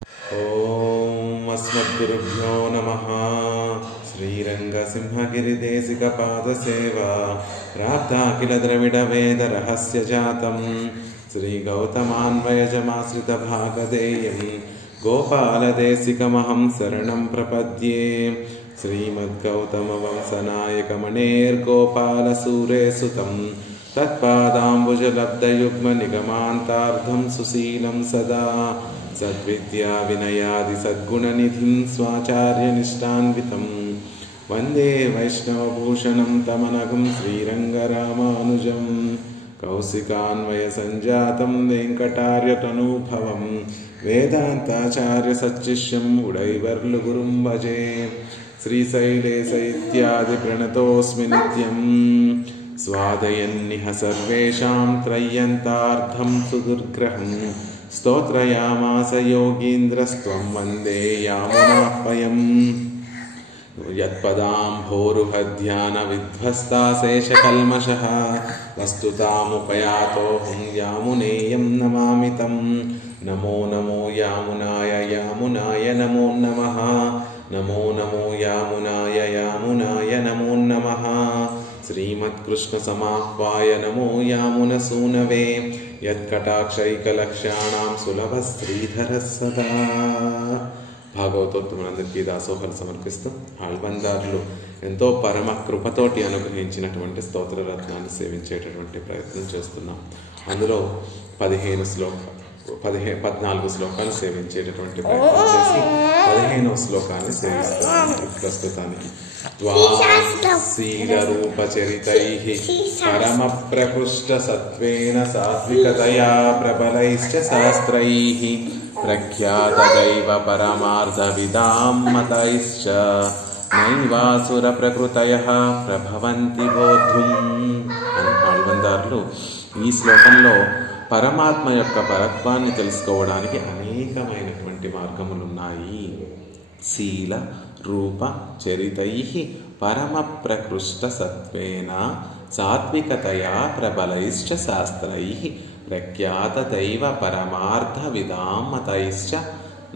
ఓం అస్మద్గురుభ్యో నమః. శ్రీరంగసింహగిరిదేశికపాదసేవా ప్రాప్తాఖిల ద్రవిడ వేద రహస్య జాతం శ్రీగౌతమాన్వయజమాశ్రితభాగధేయం గోపాలదేశికమహం శరణం ప్రపద్యే. శ్రీమద్గౌతమవంశనాయకమణేర్గోపాలసూరేసుతం తత్పాదాంబుజలబ్ధయుగ్మనిగమాంతార్థం సుశీలం సదా సద్విద్యా వినయాది సద్గుణనిధిం స్వాచార్యనిష్టాన్వితం వందే వైష్ణవభూషణం తమనఘం శ్రీరంగరామానుజం. కౌశికాన్వయ సంజాతం వెంకటార్యతనూభవం వేదాంతాచార్య సచ్చిష్యం ఉడైవర్లు గురుం భజే. శ్రీశైలేశ ఇత్యాది ప్రణతోస్మి నిత్యం స్వాదయన్నిహ సర్వేషాం త్రయ్యంతార్థం సుదుర్గ్రహం స్తోత్రయామాస యోగీంద్రస్త్వం వందే యామునాహ్వయం. యత్పదాంభోరుహధ్యాన విధ్వస్తాశేషకల్మషః వస్తుతాముపయాతోహం యామునేయం నమామి తం. నమో నమో యామునాయ యామునాయ నమో నమః. నమో నమో యామునాయ యామునాయ నమో నమః. శ్రీమత్కృష్ణ సమాహ్వాయ నమో యామునసూనవే యత్కటాక్షైకలక్ష్యాణాం సులభ శ్రీధర సదా. భాగవతోత్తములందరికీ దాసోహలు సమర్పిస్తూ ఆళ్వందారులు ఎంతో పరమ కృపతోటి అనుగ్రహించినటువంటి స్తోత్రరత్నాన్ని సేవించేటటువంటి ప్రయత్నం చేస్తున్నాం. అందులో 14 శ్లోకాలు సేవించేటటువంటి ప్రయత్నం చేసి 15వ శ్లోకాన్ని సేవిస్తున్నాం ప్రస్తుతానికి. శీలరూపచరితైః పరమ ప్రకృష్ట సత్వేన సాత్వికతయా ప్రబలైశ్చ శాస్త్రైః ప్రఖ్యాత దైవ పరమార్థ విదాం మతైశ్చ నైవాసుర ప్రకృతయః ప్రభవంతి బోద్ధుం. ఆళ్వందారులు ఈ శ్లోకంలో పరమాత్మ యొక్క పరత్వాన్ని తెలుసుకోవడానికి అనేకమైనటువంటి మార్గములున్నాయి. శీల రూప చరితైః పరమ ప్రకృష్ట సత్వేన సాత్వికతయా ప్రబలైశ్చ శాస్త్రైః ప్రఖ్యాత దైవ పరమార్థ విదాం మతైశ్చ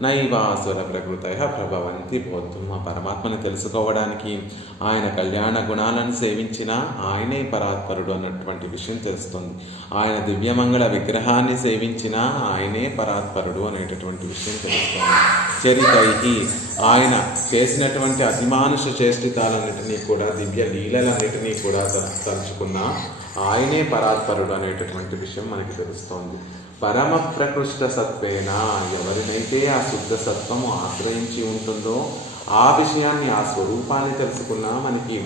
నైవాసుర ప్రకృతయః ప్రభవంతి బోద్ధుం. ఆ పరమాత్మని తెలుసుకోవడానికి ఆయన కళ్యాణ గుణాలను సేవించినా ఆయనే పరాత్పరుడు అన్నటువంటి విషయం తెలుస్తుంది. ఆయన దివ్యమంగళ విగ్రహాన్ని సేవించినా ఆయనే పరాత్పరుడు అనేటటువంటి విషయం తెలుస్తుంది. చరితైః ఆయన చేసినటువంటి అతిమానుష చేష్టితాలన్నిటినీ కూడా దివ్య లీలలన్నిటినీ కూడా తలుచుకున్నా ఆయనే పరాత్పరుడు అనేటటువంటి విషయం మనకి తెలుస్తోంది. పరమ ప్రకృష్ట సత్వేన ఎవరినైతే ఆ శుద్ధ సత్వము ఆశ్రయించి ఉంటుందో ఆ విషయాన్ని ఆ స్వరూపాన్ని తెలుసుకున్నా మనకి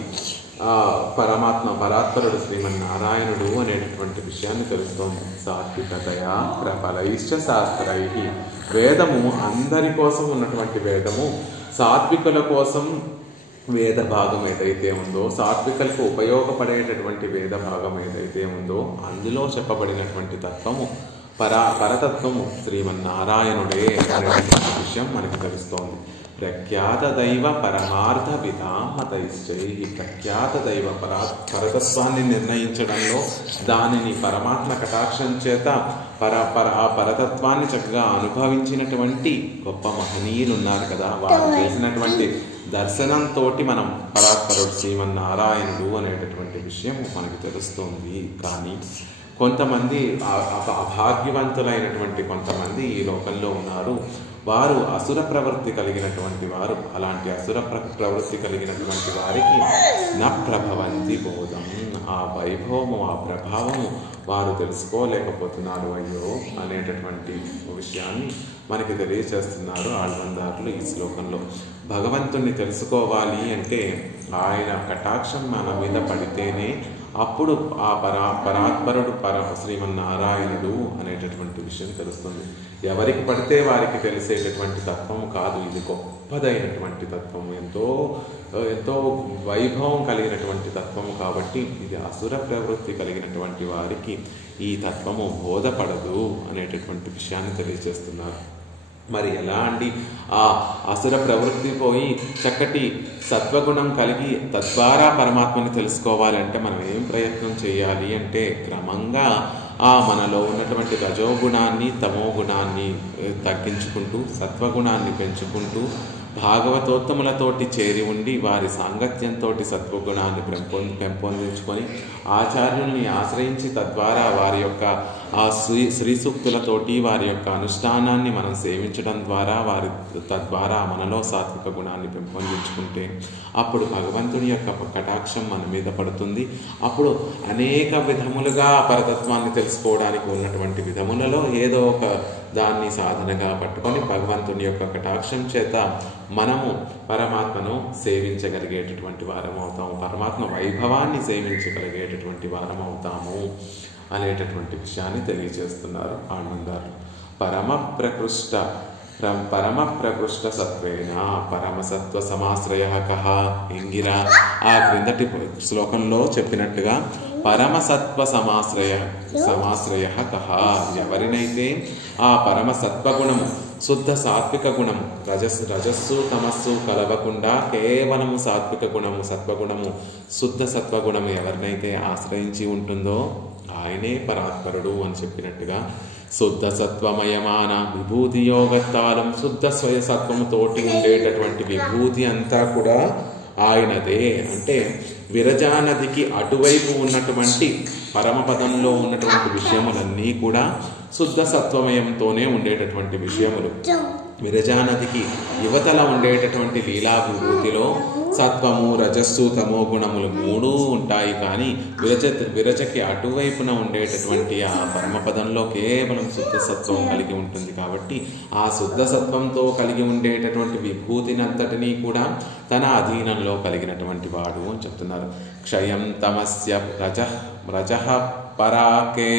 పరమాత్మ పరాత్పరుడు శ్రీమన్నారాయణుడు అనేటటువంటి విషయాన్ని తెలుస్తోంది. సాత్వికతయా ప్రబలైశ్చ శాస్త్రైః వేదము అందరి కోసం ఉన్నటువంటి వేదము సాత్వికుల కోసం వేద భాగం ఏదైతే ఉందో సాత్వికులకు ఉపయోగపడేటటువంటి వేద భాగం ఏదైతే ఉందో అందులో చెప్పబడినటువంటి తత్వము పరతత్వము శ్రీమన్నారాయణుడే అనేటువంటి విషయం మనకు తెలుస్తోంది. ప్రఖ్యాత దైవ పరమార్థ విదాం మతైశ్చైః ప్రఖ్యాత దైవ పరతత్వాన్ని నిర్ణయించడంలో దానిని పరమాత్మ కటాక్షం చేత ఆ పరతత్వాన్ని చక్కగా అనుభవించినటువంటి గొప్ప మహనీయులు ఉన్నారు కదా. వారు చేసినటువంటి దర్శనంతో మనం పరాత్పరుడు శ్రీమన్నారాయణుడు అనేటటువంటి విషయం మనకు తెలుస్తుంది. కానీ కొంతమంది అభాగ్యవంతులైనటువంటి కొంతమంది ఈ లోకంలో ఉన్నారు. వారు అసుర ప్రవృత్తి కలిగినటువంటి వారు. అలాంటి అసుర ప్రవృత్తి కలిగినటువంటి వారికి న ప్రభవంతి బోధం. ఆ వైభవము ఆ ప్రభావము వారు తెలుసుకోలేకపోతున్నారు అయ్యో అనేటటువంటి విషయాన్ని మనకి తెలియచేస్తున్నారు ఆళ్వందారులు ఈ శ్లోకంలో. భగవంతుణ్ణి తెలుసుకోవాలి అంటే ఆయన కటాక్షం మన మీద పడితేనే అప్పుడు ఆ పరాత్పరుడు శ్రీమన్నారాయణుడు అనేటటువంటి విషయం తెలుస్తుంది. ఎవరికి పడితే వారికి తెలిసేటటువంటి తత్వము కాదు. ఇది గొప్పదైనటువంటి తత్వము, ఎంతో ఎంతో వైభవం కలిగినటువంటి తత్వము. కాబట్టి ఇది అసుర ప్రవృత్తి కలిగినటువంటి వారికి ఈ తత్వము బోధపడదు అనేటటువంటి విషయాన్ని తెలియజేస్తున్నారు. మరి ఎలా అండి ఆ అసుర ప్రవృత్తి పోయి చక్కటి సత్వగుణం కలిగి తద్వారా పరమాత్మని తెలుసుకోవాలి అంటే మనం ఏం ప్రయత్నం చేయాలి అంటే క్రమంగా మనలో ఉన్నటువంటి రజోగుణాన్ని తమోగుణాన్ని తగ్గించుకుంటూ సత్వగుణాన్ని పెంచుకుంటూ భాగవతోత్తములతోటి చేరి ఉండి వారి సాంగత్యంతో సత్వగుణాన్ని పెంపొందించుకొని ఆచార్యుల్ని ఆశ్రయించి తద్వారా వారి యొక్క ఆ శ్రీ సూక్తులతోటి వారి యొక్క అనుష్ఠానాన్ని మనం సేవించడం ద్వారా తద్వారా మనలో సాత్విక గుణాన్ని పెంపొందించుకుంటే అప్పుడు భగవంతుడి యొక్క కటాక్షం మన మీద పడుతుంది. అప్పుడు అనేక విధములుగా పరతత్వాన్ని తెలుసుకోవడానికి ఉన్నటువంటి విధములలో ఏదో ఒక దాన్ని సాధనగా పట్టుకొని భగవంతుని యొక్క కటాక్షం చేత మనము పరమాత్మను సేవించగలిగేటటువంటి వారం అవుతాము, పరమాత్మ వైభవాన్ని సేవించగలిగేటటువంటి వారం అవుతాము అనేటటువంటి విషయాన్ని తెలియజేస్తున్నారు ఆనందారు. పరమ ప్రకృష్ట సత్వేన పరమసత్వ సమాశ్రయ కహ ఇంగిర. ఆ క్రిందటి శ్లోకంలో చెప్పినట్టుగా పరమసత్వ సమాశ్రయ కహ, ఎవరినైతే ఆ పరమసత్వగుణము శుద్ధ సాత్విక గుణము రజస్సు తమస్సు కలవకుండా కేవలము సాత్విక గుణము సత్వగుణము శుద్ధ సత్వగుణము ఎవరినైతే ఆశ్రయించి ఉంటుందో ఆయనే పరాత్పరుడు అని చెప్పినట్టుగా శుద్ధ సత్వమయమాన విభూతి యోగత్తాలం శుద్ధ స్వయ సత్వముతోటి ఉండేటటువంటి విభూతి అంతా కూడా ఆయనదే. అంటే విరజానదికి అటువైపు ఉన్నటువంటి పరమపదంలో ఉన్నటువంటి విషయములన్నీ కూడా శుద్ధ సత్వమయంతోనే ఉండేటటువంటి విషయములు. విరజానదికి యువతల ఉండేటటువంటి లీలా విభూతిలో సత్వము రజస్సు తమో గుణములు మూడు ఉంటాయి. కానీ విరజకి అటువైపున ఉండేటటువంటి ఆ పరమపదంలో కేవలం శుద్ధ సత్వం కలిగి ఉంటుంది. కాబట్టి ఆ శుద్ధ సత్వంతో కలిగి ఉండేటటువంటి విభూతినంతటినీ కూడా తన అధీనంలో కలిగినటువంటి వాడు అని చెప్తున్నారు. క్షయం తమస్య రజః పరాకే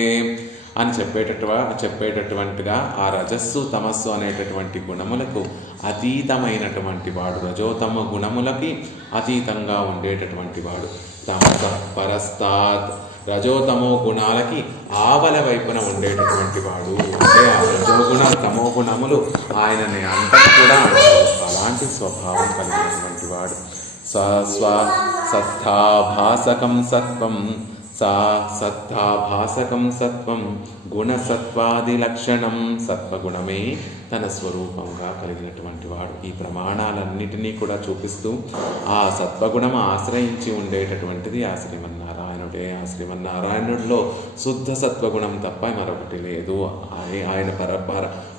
అని చెప్పేటటువంటిగా ఆ రజస్సు తమస్సు అనేటటువంటి గుణములకు అతీతమైనటువంటి వాడు, రజోతమ గుణములకి అతీతంగా ఉండేటటువంటి వాడు. తమస పరస్తాత్ రజోతమో గుణాలకి ఆవల వైపున ఉండేటటువంటి వాడు. అంటే ఆ రజోగుణ తమో గుణములు ఆయనని అంతటి కూడా అలాంటి స్వభావం కలిగినటువంటి వాడు. సత్తాభాసకం సత్వం సత్తాభాసకం సత్వం గుణసత్వాది లక్షణం సత్వగుణమే తన స్వరూపంగా కలిగినటువంటి వాడు. ఈ ప్రమాణాలన్నిటినీ కూడా చూపిస్తూ ఆ సత్వగుణం ఆశ్రయించి ఉండేటటువంటిది ఆ శ్రీమన్నారాయణుడే. ఆ శ్రీమన్నారాయణుడిలో శుద్ధ సత్వగుణం తప్ప మరొకటి లేదు. ఆయన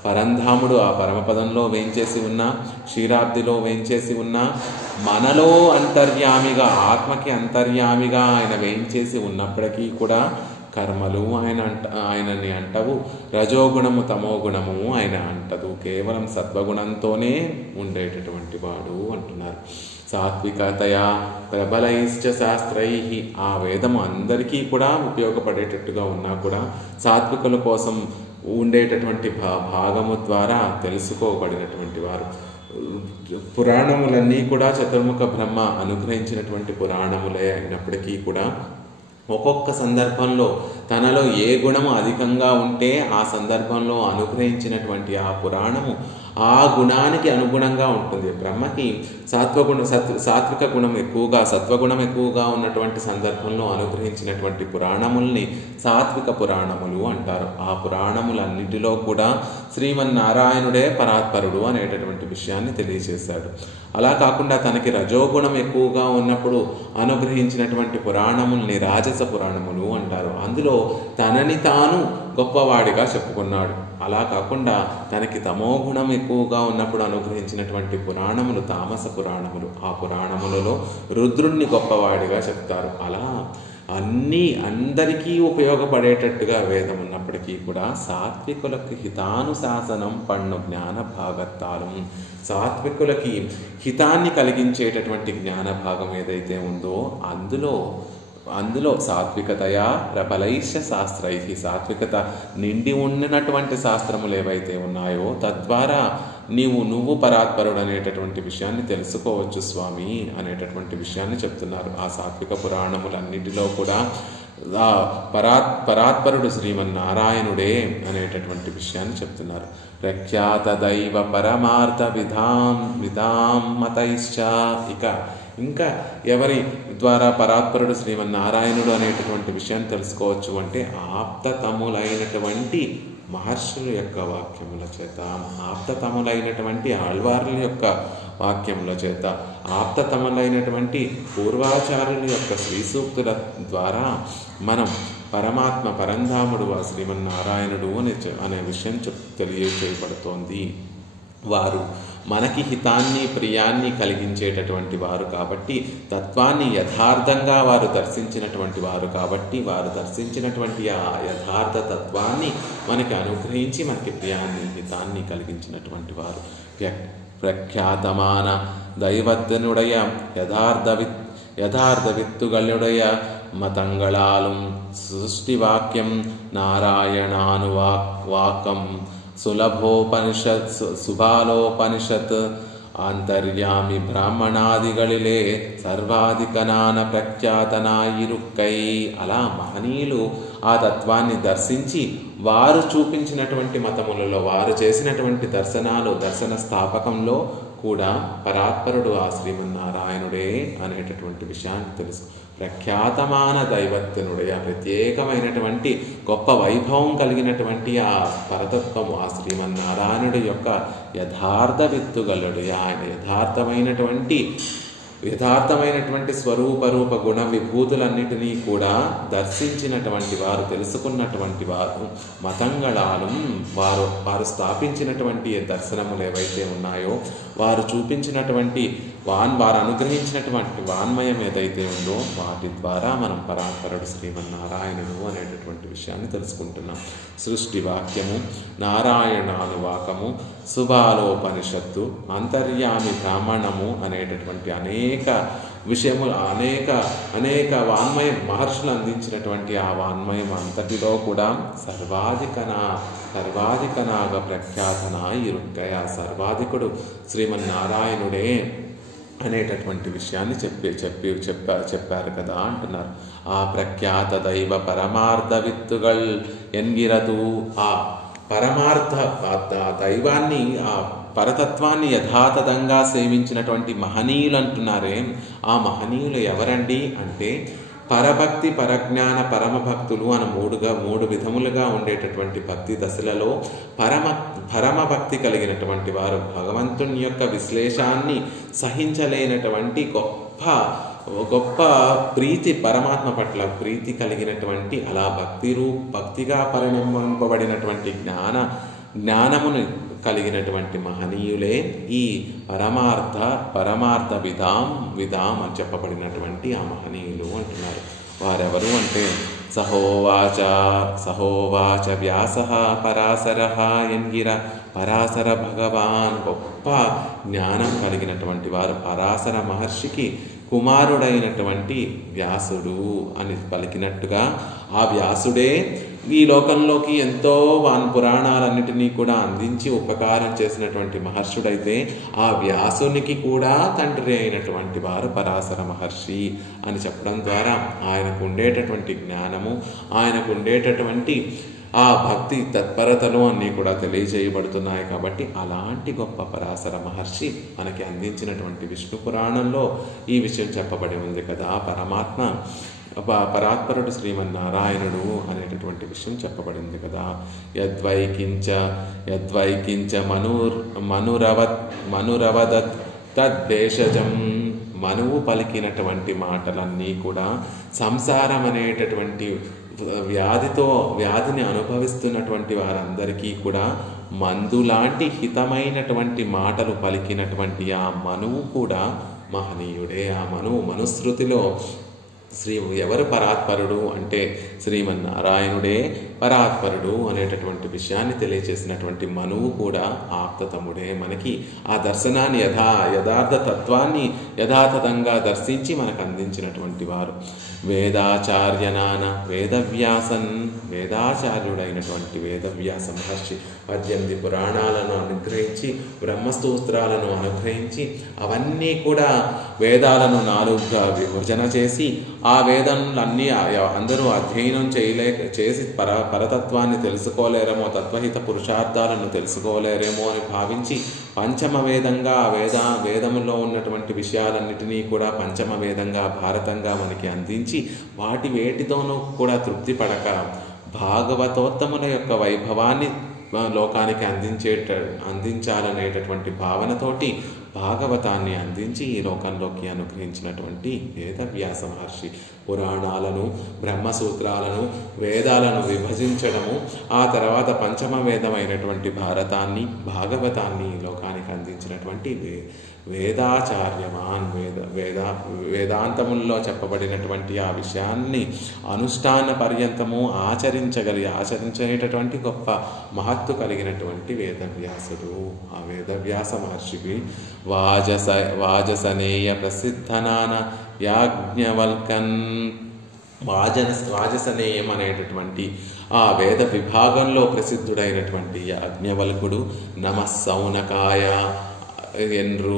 పరంధాముడు ఆ పరమపదంలో వేంచేసి ఉన్నా, క్షీరాబ్దిలో వేంచేసి ఉన్నా, మనలో అంతర్యామిగా ఆత్మకి అంతర్యామిగా ఆయన వేంచేసి ఉన్నప్పటికీ కూడా కర్మలు ఆయనని అంటవు, రజోగుణము తమో గుణము ఆయన అంటదు. కేవలం సత్వగుణంతోనే ఉండేటటువంటి వాడు అంటున్నారు. సాత్వికతయా ప్రబలైశ్చ శాస్త్రై, ఆ వేదము అందరికీ కూడా ఉపయోగపడేటట్టుగా ఉన్నా కూడా సాత్వికుల కోసం ఉండేటటువంటి భాగము ద్వారా తెలుసుకోబడినటువంటి వారు. పురాణములన్నీ కూడా చతుర్ముఖ బ్రహ్మ అనుగ్రహించినటువంటి పురాణములే అయినప్పటికీ కూడా ఒక్కొక్క సందర్భంలో తనలో ఏ గుణము అధికంగా ఉంటే ఆ సందర్భంలో అనుగ్రహించినటువంటి ఆ పురాణము ఆ గుణానికి అనుగుణంగా ఉంటుంది. బ్రహ్మకి సాత్విక గుణం ఎక్కువగా సత్వగుణం ఎక్కువగా ఉన్నటువంటి సందర్భంలో అనుగ్రహించినటువంటి పురాణముల్ని సాత్విక పురాణములు అంటారు. ఆ పురాణములన్నిటిలో కూడా శ్రీమన్నారాయణుడే పరాత్పరుడు అనేటటువంటి విషయాన్ని తెలియజేశాడు. అలా కాకుండా తనకి రజోగుణం ఎక్కువగా ఉన్నప్పుడు అనుగ్రహించినటువంటి పురాణముల్ని రాజస పురాణములు అంటారు. అందులో తనని తాను గొప్పవాడిగా చెప్పుకున్నాడు. అలా కాకుండా తనకి తమోగుణం ఎక్కువగా ఉన్నప్పుడు అనుగ్రహించినటువంటి పురాణములు తామస పురాణములు. ఆ పురాణములలో రుద్రుణ్ణి గొప్పవాడిగా చెప్తారు. అలా అందరికీ ఉపయోగపడేటట్టుగా వేదం ఉన్నప్పటికీ కూడా సాత్వికులకి హితానుశాసనం పన్ను జ్ఞాన భాగత్తాలం. సాత్వికులకి హితాన్ని కలిగించేటటువంటి జ్ఞాన భాగం ఏదైతే ఉందో అందులో సాత్వికతయా ప్రబలైష శాస్త్రై, సాత్వికత నిండి ఉన్నటువంటి శాస్త్రములు ఏవైతే ఉన్నాయో తద్వారా నువ్వు పరాత్పరుడు అనేటటువంటి విషయాన్ని తెలుసుకోవచ్చు స్వామి అనేటటువంటి విషయాన్ని చెప్తున్నారు. ఆ సాత్విక పురాణములన్నిటిలో కూడా పరాత్పరుడు శ్రీమన్నారాయణుడే అనేటటువంటి విషయాన్ని చెప్తున్నారు. ప్రఖ్యాత దైవ పరమార్థ విధాం మతైశ్చ. ఇక ఇంకా ఎవరి ద్వారా పరాత్పరుడు శ్రీమన్నారాయణుడు అనేటటువంటి విషయాన్ని తెలుసుకోవచ్చు అంటే ఆప్తతములైనటువంటి మహర్షుల యొక్క వాక్యముల చేత, ఆప్తతములైనటువంటి ఆళ్వార్ల యొక్క వాక్యముల చేత, ఆప్తతములైనటువంటి పూర్వాచార్యుల యొక్క శ్రీసూక్తుల ద్వారా మనం పరమాత్మ పరంధాముడు ఆ శ్రీమన్నారాయణుడు అనే విషయం తెలియచేయబడుతోంది. వారు మనకి హితాన్ని ప్రియాన్ని కలిగించేటటువంటి వారు కాబట్టి, తత్వాన్ని యథార్థంగా వారు దర్శించినటువంటి వారు కాబట్టి, వారు దర్శించినటువంటి ఆ యథార్థ తత్వాన్ని మనకి అనుగ్రహించి మనకి ప్రియాన్ని హితాన్ని కలిగించినటువంటి వారు. ప్రఖ్యాతమాన దైవజ్ఞనుడయ యథార్థ విత్తుగలుడయ మతంగళాலும் సృష్టివాక్యం నారాయణానువాకం சுபாலோபனிஷத் ஆந்தர்யாமி బ్రాహ్మణాదిகளிலே సర్వాధికనాన ప్రఖ్యాతనాయిరుక్కై. అలా మహనీయులు ఆ తత్వాన్ని దర్శించి వారు చూపించినటువంటి మతములలో వారు చేసినటువంటి దర్శన స్థాపకంలో కూడా పరాత్పరుడు ఆ శ్రీమన్నారాయణుడే అనేటటువంటి విషయాన్ని తెలుసు. ప్రఖ్యాతమాన దైవత్వనుడే, ప్రత్యేకమైనటువంటి గొప్ప వైభవం కలిగినటువంటి ఆ పరతత్వము ఆ శ్రీమన్నారాయణుడి యొక్క యథార్థ విత్తుగలుడు. ఆయన యథార్థమైనటువంటి స్వరూపరూప గుణ విభూతులన్నిటినీ కూడా దర్శించినటువంటి వారు, తెలుసుకున్నటువంటి వారు. మతంగళాలు వారు స్థాపించినటువంటి దర్శనములు ఏవైతే ఉన్నాయో, వారు చూపించినటువంటి వారు అనుగ్రహించినటువంటి వాన్మయం ఏదైతే ఉందో వాటి ద్వారా మనం పరాత్పరుడు శ్రీమన్నారాయణుడు అనేటటువంటి విషయాన్ని తెలుసుకుంటున్నాం. సృష్టి వాక్యము, నారాయణానువాకము, సుబాలోపనిషత్తు, అంతర్యామి బ్రాహ్మణము అనేటటువంటి అనేక విషయములు, అనేక వాన్మయం మహర్షులు అందించినటువంటి ఆ వాన్మయం అంతటిలో కూడా సర్వాధికనాగ ప్రఖ్యాతనాయిరుక్కయ, సర్వాధికుడు శ్రీమన్నారాయణుడే అనేటటువంటి విషయాన్ని చెప్పారు కదా అంటున్నారు. ఆ ప్రఖ్యాత దైవ పరమార్థ విత్తుగల్ ఎన్గిరదు. ఆ పరమార్థ దైవాన్ని, ఆ పరతత్వాన్ని యథాతథంగా సేవించినటువంటి మహనీయులు అంటున్నారే, ఆ మహనీయులు ఎవరండి అంటే పరభక్తి, పరజ్ఞాన, పరమభక్తులు అని మూడు విధములుగా ఉండేటటువంటి భక్తి దశలలో పరమ భక్తి కలిగినటువంటి వారు, భగవంతుని యొక్క విశ్లేషాన్ని సహించలేనటువంటి గొప్ప ప్రీతి, పరమాత్మ పట్ల ప్రీతి కలిగినటువంటి, అలా భక్తిగా పరిణమింపబడినటువంటి జ్ఞానమును కలిగినటువంటి మహనీయులే ఈ పరమార్థ విధాం అని చెప్పబడినటువంటి ఆ మహనీయులు అంటున్నారు. వారెవరు అంటే సహోవాచ వ్యాసః పరాశరః ఎన్గిర. పరాశర భగవాన్ గొప్ప జ్ఞానం కలిగినటువంటి వారు, పరాశర మహర్షికి కుమారుడైనటువంటి వ్యాసుడు అని పలికినట్టుగా ఆ వ్యాసుడే ఈ లోకంలోకి ఎంతో పురాణాలన్నిటినీ కూడా అందించి ఉపకారం చేసినటువంటి మహర్షుడైతే, ఆ వ్యాసునికి కూడా తండ్రి అయినటువంటి వారు పరాశర మహర్షి అని చెప్పడం ద్వారా ఆయనకు ఉండేటటువంటి జ్ఞానము, ఆయనకు ఉండేటటువంటి ఆ భక్తి తత్పరతలు అన్నీ కూడా తెలియజేయబడుతున్నాయి. కాబట్టి అలాంటి గొప్ప పరాశర మహర్షి మనకి అందించినటువంటి విష్ణు పురాణంలో ఈ విషయం చెప్పబడి ఉంది కదా. పరాత్పరుడు శ్రీమన్నారాయణుడు అనేటటువంటి విషయం చెప్పబడింది కదా. యద్వైకించ మనురవదత్ తద్భేషజం. మనువు పలికినటువంటి మాటలన్నీ కూడా సంసారం అనేటటువంటి వ్యాధిని అనుభవిస్తున్నటువంటి వారందరికీ కూడా మందులాంటి హితమైనటువంటి మాటలు పలికినటువంటి ఆ మనువు కూడా మహనీయుడే. ఆ మనుస్మృతిలో ఎవరు పరాత్పరుడు అంటే శ్రీమన్నారాయణుడే పరాత్పరుడు అనేటటువంటి విషయాన్ని తెలియజేసినటువంటి మనువు కూడా ఆప్తతముడే. మనకి ఆ దర్శనాన్ని యథార్థ తత్వాన్ని యథాతథంగా దర్శించి మనకు అందించినటువంటి వారు. వేదాచార్యుడైనటువంటి వేదవ్యాస మహర్షి 18 పురాణాలను అనుగ్రహించి, బ్రహ్మస్తోత్రాలను అనుగ్రహించి, అవన్నీ కూడా వేదాలను 4గా విభజన చేసి, ఆ వేదాలన్నీ అందరూ అధ్యయనం చేసి పరతత్వాన్ని తెలుసుకోలేరేమో, తత్వహిత పురుషార్థాలను తెలుసుకోలేరేమో అని భావించి పంచమ వేదంగా వేదములో ఉన్నటువంటి విషయాలన్నిటినీ కూడా పంచమ వేదంగా భారతంగా మనకి అందించి వేటితోనూ కూడా తృప్తి పడక భాగవతోత్తముల యొక్క వైభవాన్ని లోకానికి అందించాలనేటటువంటి భావనతోటి భాగవతాన్ని అందించి ఈ లోకంలోకి అనుగ్రహించినటువంటి వేదవ్యాస మహర్షి పురాణాలను, బ్రహ్మసూత్రాలను, వేదాలను విభజించడము, ఆ తర్వాత పంచమ వేదమైనటువంటి భారతాన్ని, భాగవతాన్ని లోకానికి అందించినటువంటి వేదాచార్యమాన్ వేదాంతముల్లో చెప్పబడినటువంటి ఆ విషయాన్ని అనుష్ఠాన పర్యంతము ఆచరించేటటువంటి గొప్ప మహత్తు కలిగినటువంటి వేదవ్యాసుడు. ఆ వేదవ్యాస మహర్షికి వాజసనేయ ప్రసిద్ధనాన యాజ్ఞవల్కన్ వాజసనేయం అనేటటువంటి ఆ వేద విభాగంలో ప్రసిద్ధుడైనటువంటి యాజ్ఞవల్కుడు నమస్సౌనకాయ என்று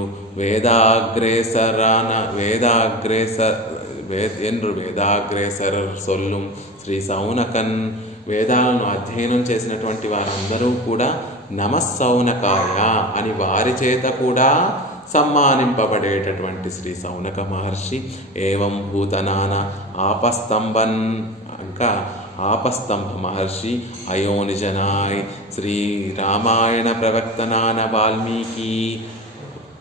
వేదాగ్రేసరర్ సొల్లుం శ్రీ సౌనకన్ వేదాలను అధ్యయనం చేసినటువంటి వారందరూ కూడా నమస్సౌనకాయ అని వారి చేత కూడా సమ్మానింపబడేటటువంటి శ్రీ సౌనక మహర్షి ఏవం భూతనాన ఆపస్తంభన్ ఇంకా ఆపస్తంభ మహర్షి అయోనిజనాయ్ శ్రీ రామాయణ ప్రవక్తనాన వాల్మీకి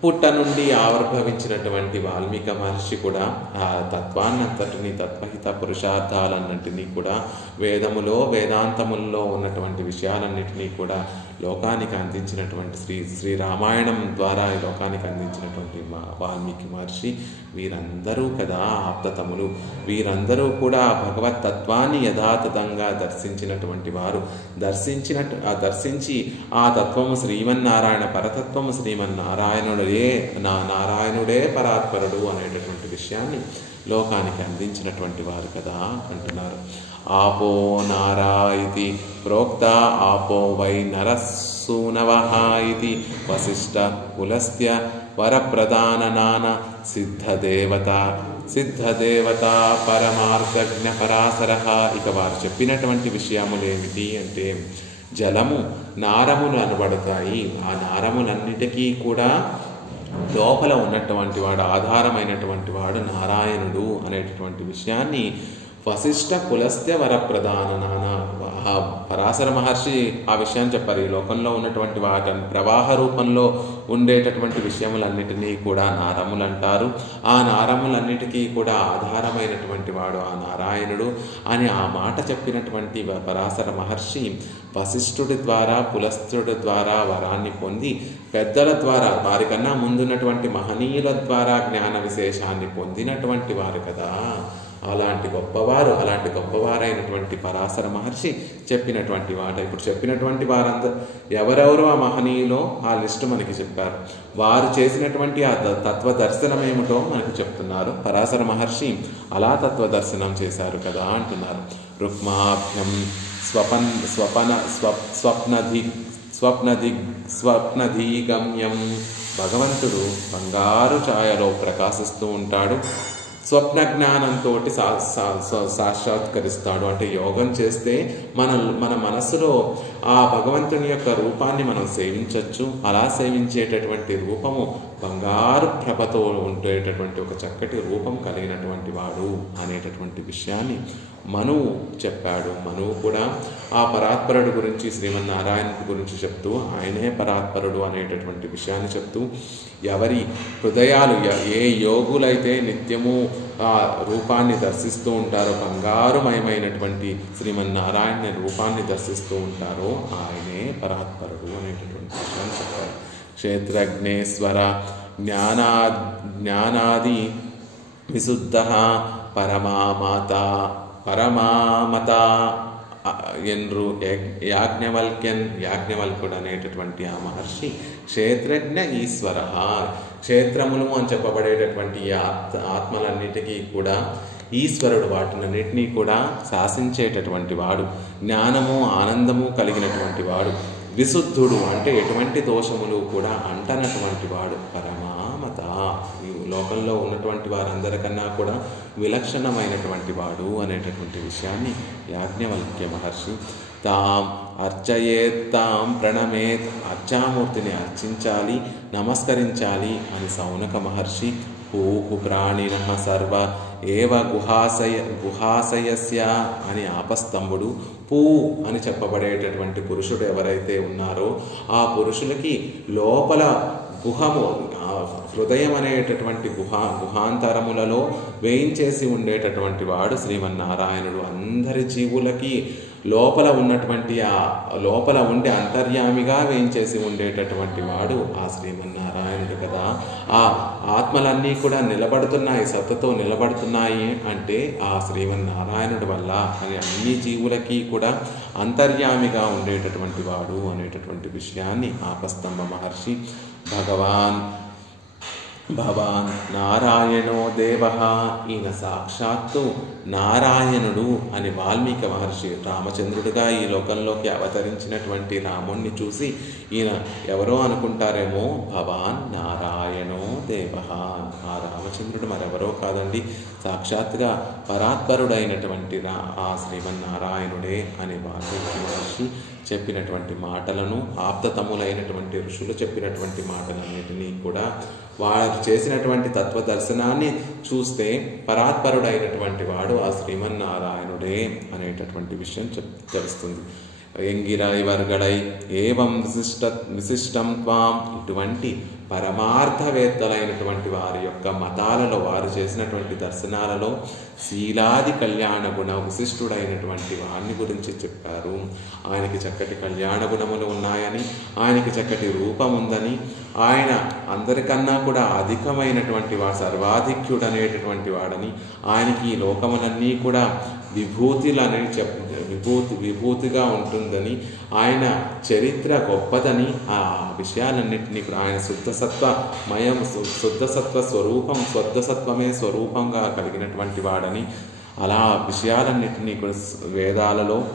పుట్ట నుండి ఆవిర్భవించినటువంటి వాల్మీకి మహర్షి కూడా ఆ తత్వాన్నంతటినీ, తత్వహిత పురుషార్థాలన్నింటినీ కూడా వేదాంతముల్లో ఉన్నటువంటి విషయాలన్నింటినీ కూడా లోకానికి అందించినటువంటి శ్రీ రామాయణం ద్వారా ఈ లోకానికి అందించినటువంటి వాల్మీకి మహర్షి వీరందరూ కదా ఆప్తతములు. వీరందరూ కూడా భగవత్ తత్వాన్ని యథాతథంగా దర్శించినటువంటి వారు. దర్శించి ఆ తత్వము శ్రీమన్నారాయణ, పరతత్వము నారాయణుడే పరాత్పరుడు అనేటటువంటి విషయాన్ని లోకానికి అందించినటువంటి వారు కదా అంటున్నారు. ఆపో నారా ఇది ప్రోక్త ఆపో వై నరస్సూనవః ఇది వశిష్ఠ పులస్త్య వరప్రదాననాన సిద్ధదేవత పరమార్థజ్ఞ పరాశరః. ఇక వారు చెప్పినటువంటి విషయములేమిటి అంటే జలము, నారములు అనబడతాయి. ఆ నారములన్నిటికీ కూడా లోపల ఉన్నటువంటి వాడు, ఆధారమైనటువంటి వాడు నారాయణుడు అనేటటువంటి విషయాన్ని వశిష్ఠ పులస్త్య వరప్రదాననాన పరాశర మహర్షి ఆ విషయాన్ని చెప్పారు. ఈ లోకంలో ఉన్నటువంటి వాటిని ప్రవాహ రూపంలో ఉండేటటువంటి విషయములన్నిటినీ కూడా నారములు అంటారు. ఆ నారములన్నిటికీ కూడా ఆధారమైనటువంటి వాడు ఆ నారాయణుడు అని ఆ మాట చెప్పినటువంటి పరాశర మహర్షి వశిష్ఠుడి ద్వారా, పులస్త్యుడి ద్వారా వరాన్ని పొంది, పెద్దల ద్వారా, వారికన్నా ముందున్నటువంటి మహనీయుల ద్వారా జ్ఞాన విశేషాన్ని పొందినటువంటి వారు కదా. అలాంటి గొప్పవారైనటువంటి పరాశర మహర్షి చెప్పినటువంటి మాట. ఇప్పుడు చెప్పినటువంటి వారందరూ ఎవరెవరు ఆ మహనీయులో ఆ లిస్టు మనకి చెప్పారు. వారు చేసినటువంటి ఆ తత్వ దర్శనం ఏమిటో మనకు చెప్తున్నారు. పరాశర మహర్షి అలా తత్వ దర్శనం చేశారు కదా అంటున్నారు. రుక్మాభ్యం స్వప్నధిగమ్యం. భగవంతుడు బంగారు ఛాయలో ప్రకాశిస్తూ ఉంటాడు. స్వప్న జ్ఞానంతో సాక్షాత్కరిస్తాడు. అంటే యోగం చేస్తే మన మనస్సులో ఆ భగవంతుని యొక్క రూపాన్ని మనం సేవించవచ్చు. అలా సేవించేటటువంటి రూపము బంగారు ప్రభతో ఉండేటటువంటి ఒక చక్కటి రూపం కలిగినటువంటి వాడు అనేటటువంటి విషయాన్ని మనువు చెప్పాడు. మనువు కూడా ఆ పరాత్పరుడు గురించి, శ్రీమన్నారాయణుడి గురించి చెప్తూ ఆయనే పరాత్పరుడు అనేటటువంటి విషయాన్ని చెప్తూ, ఎవరి హృదయాలు, ఏ యోగులైతే నిత్యము ఆ రూపాన్ని దర్శిస్తూ ఉంటారో, బంగారుమయమైనటువంటి శ్రీమన్నారాయణ రూపాన్ని దర్శిస్తూ ఉంటారో ఆయనే పరాత్పరుడు అనేటటువంటి విషయాన్ని చెప్పారు. క్షేత్రజ్ఞేశ్వర జ్ఞానాది విశుద్ధ పరమామత ఎండ్రు యాజ్ఞవల్కుడు అనేటటువంటి ఆ మహర్షి క్షేత్రజ్ఞ ఈశ్వర. క్షేత్రములు అని చెప్పబడేటటువంటి ఆత్మలన్నిటికీ కూడా ఈశ్వరుడు, వాటినన్నిటినీ కూడా శాసించేటటువంటి వాడు, జ్ఞానము ఆనందము కలిగినటువంటి వాడు, విశుద్ధుడు అంటే ఎటువంటి దోషములు కూడా అంటనటువంటి వాడు, పరమామత ఈ లోకంలో ఉన్నటువంటి వారందరికన్నా కూడా విలక్షణమైనటువంటి వాడు అనేటటువంటి విషయాన్ని యాజ్ఞవల్క్య మహర్షి. తాం అర్చయేత్ తాం ప్రణమేత్, అర్చామూర్తిని అర్చించాలి, నమస్కరించాలి అని సౌనక మహర్షి. పూహు ప్రాణినః సర్వ ఏవ గుహాశయస్య అని ఆపస్తంభుడు. పూ అని చెప్పబడేటటువంటి పురుషుడు ఎవరైతే ఉన్నారో ఆ పురుషులకి లోపల గుహము, హృదయం అనేటటువంటి గుహాంతరములలో వేయించేసి ఉండేటటువంటి వాడు శ్రీమన్నారాయణుడు. అందరి జీవులకి లోపల ఉన్నటువంటి లోపల ఉండే అంతర్యామిగా వేయించేసి ఉండేటటువంటి వాడు ఆ శ్రీమన్నారాయణుడు కదా. ఆ ఆత్మలన్నీ కూడా నిలబడుతున్నాయి, సత్తతో నిలబడుతున్నాయి అంటే ఆ శ్రీమన్నారాయణుడి వల్ల అని అన్ని జీవులకి కూడా అంతర్యామిగా ఉండేటటువంటి వాడు అనేటటువంటి విషయాన్ని ఆపస్తంభ మహర్షి భవాన్ నారాయణో దేవః, ఈయన సాక్షాత్తు నారాయణుడు అని వాల్మీకి మహర్షి రామచంద్రుడిగా ఈ లోకంలోకి అవతరించినటువంటి రాముణ్ణి చూసి ఈయన ఎవరో అనుకుంటారేమో, భవాన్ నారాయణో దేవః, ఆ రామచంద్రుడు మరెవరో కాదండి, సాక్షాత్తుగా పరాత్పరుడైనటువంటి ఆ శ్రీమన్నారాయణుడే అని వాల్మీకి మహర్షి చెప్పినటువంటి మాటలను, ఆప్తతములైనటువంటి ఋషులు చెప్పినటువంటి మాటలన్నిటినీ కూడా వారు చేసినటువంటి తత్వదర్శనాన్ని చూస్తే పరాత్పరుడైనటువంటి వాడు ఆ శ్రీమన్నారాయణుడే అనేటటువంటి విషయం తెలుస్తుంది. ఎంగిరై వర్గడై ఏవం విశిష్టం త్వాం, ఇటువంటి పరమార్థవేత్తలైనటువంటి వారి యొక్క మతాలలో వారు చేసినటువంటి దర్శనాలలో శీలాది కళ్యాణ గుణ విశిష్టుడైనటువంటి వారిని గురించి చెప్పారు. ఆయనకి చక్కటి కళ్యాణ గుణములు ఉన్నాయని, ఆయనకి చక్కటి రూపం ఉందని, ఆయన అందరికన్నా కూడా అధికమైనటువంటి వాడు, సర్వాధిక్యుడు అనేటటువంటి వాడని, ఆయనకి ఈ లోకములన్నీ కూడా విభూతులని విభూతిగా ఉంటుందని, ఆయన చరిత్ర గొప్పదని, ఆ విషయాలన్నింటినీ ఆయన శుద్ధసత్వమయం, శుద్ధసత్వ స్వరూపం, శుద్ధసత్వమే స్వరూపంగా కలిగినటువంటి వాడని, అలా విషయాలన్నింటినీ కూడా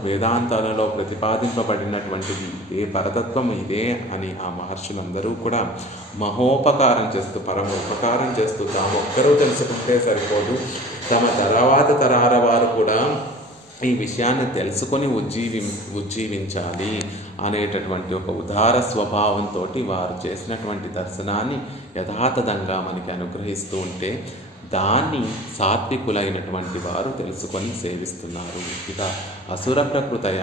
వేదాంతాలలో ప్రతిపాదింపబడినటువంటిది ఇదే, పరతత్వం ఇదే అని ఆ మహర్షులందరూ కూడా మహోపకారం చేస్తూ, పరమోపకారం చేస్తూ, తాము ఒక్కరూ తెలుసుకుంటే సరిపోదు, తమ తర్వాత తరాల వారు కూడా ఈ విషయాన్ని తెలుసుకొని ఉజ్జీవించాలి అనేటటువంటి ఒక ఉదార స్వభావంతో వారు చేసినటువంటి దర్శనాన్ని యథాతథంగా మనకి అనుగ్రహిస్తూ ఉంటే దాన్ని సాత్వికులైనటువంటి వారు తెలుసుకొని సేవిస్తున్నారు. ఇక అసుర ప్రకృతయ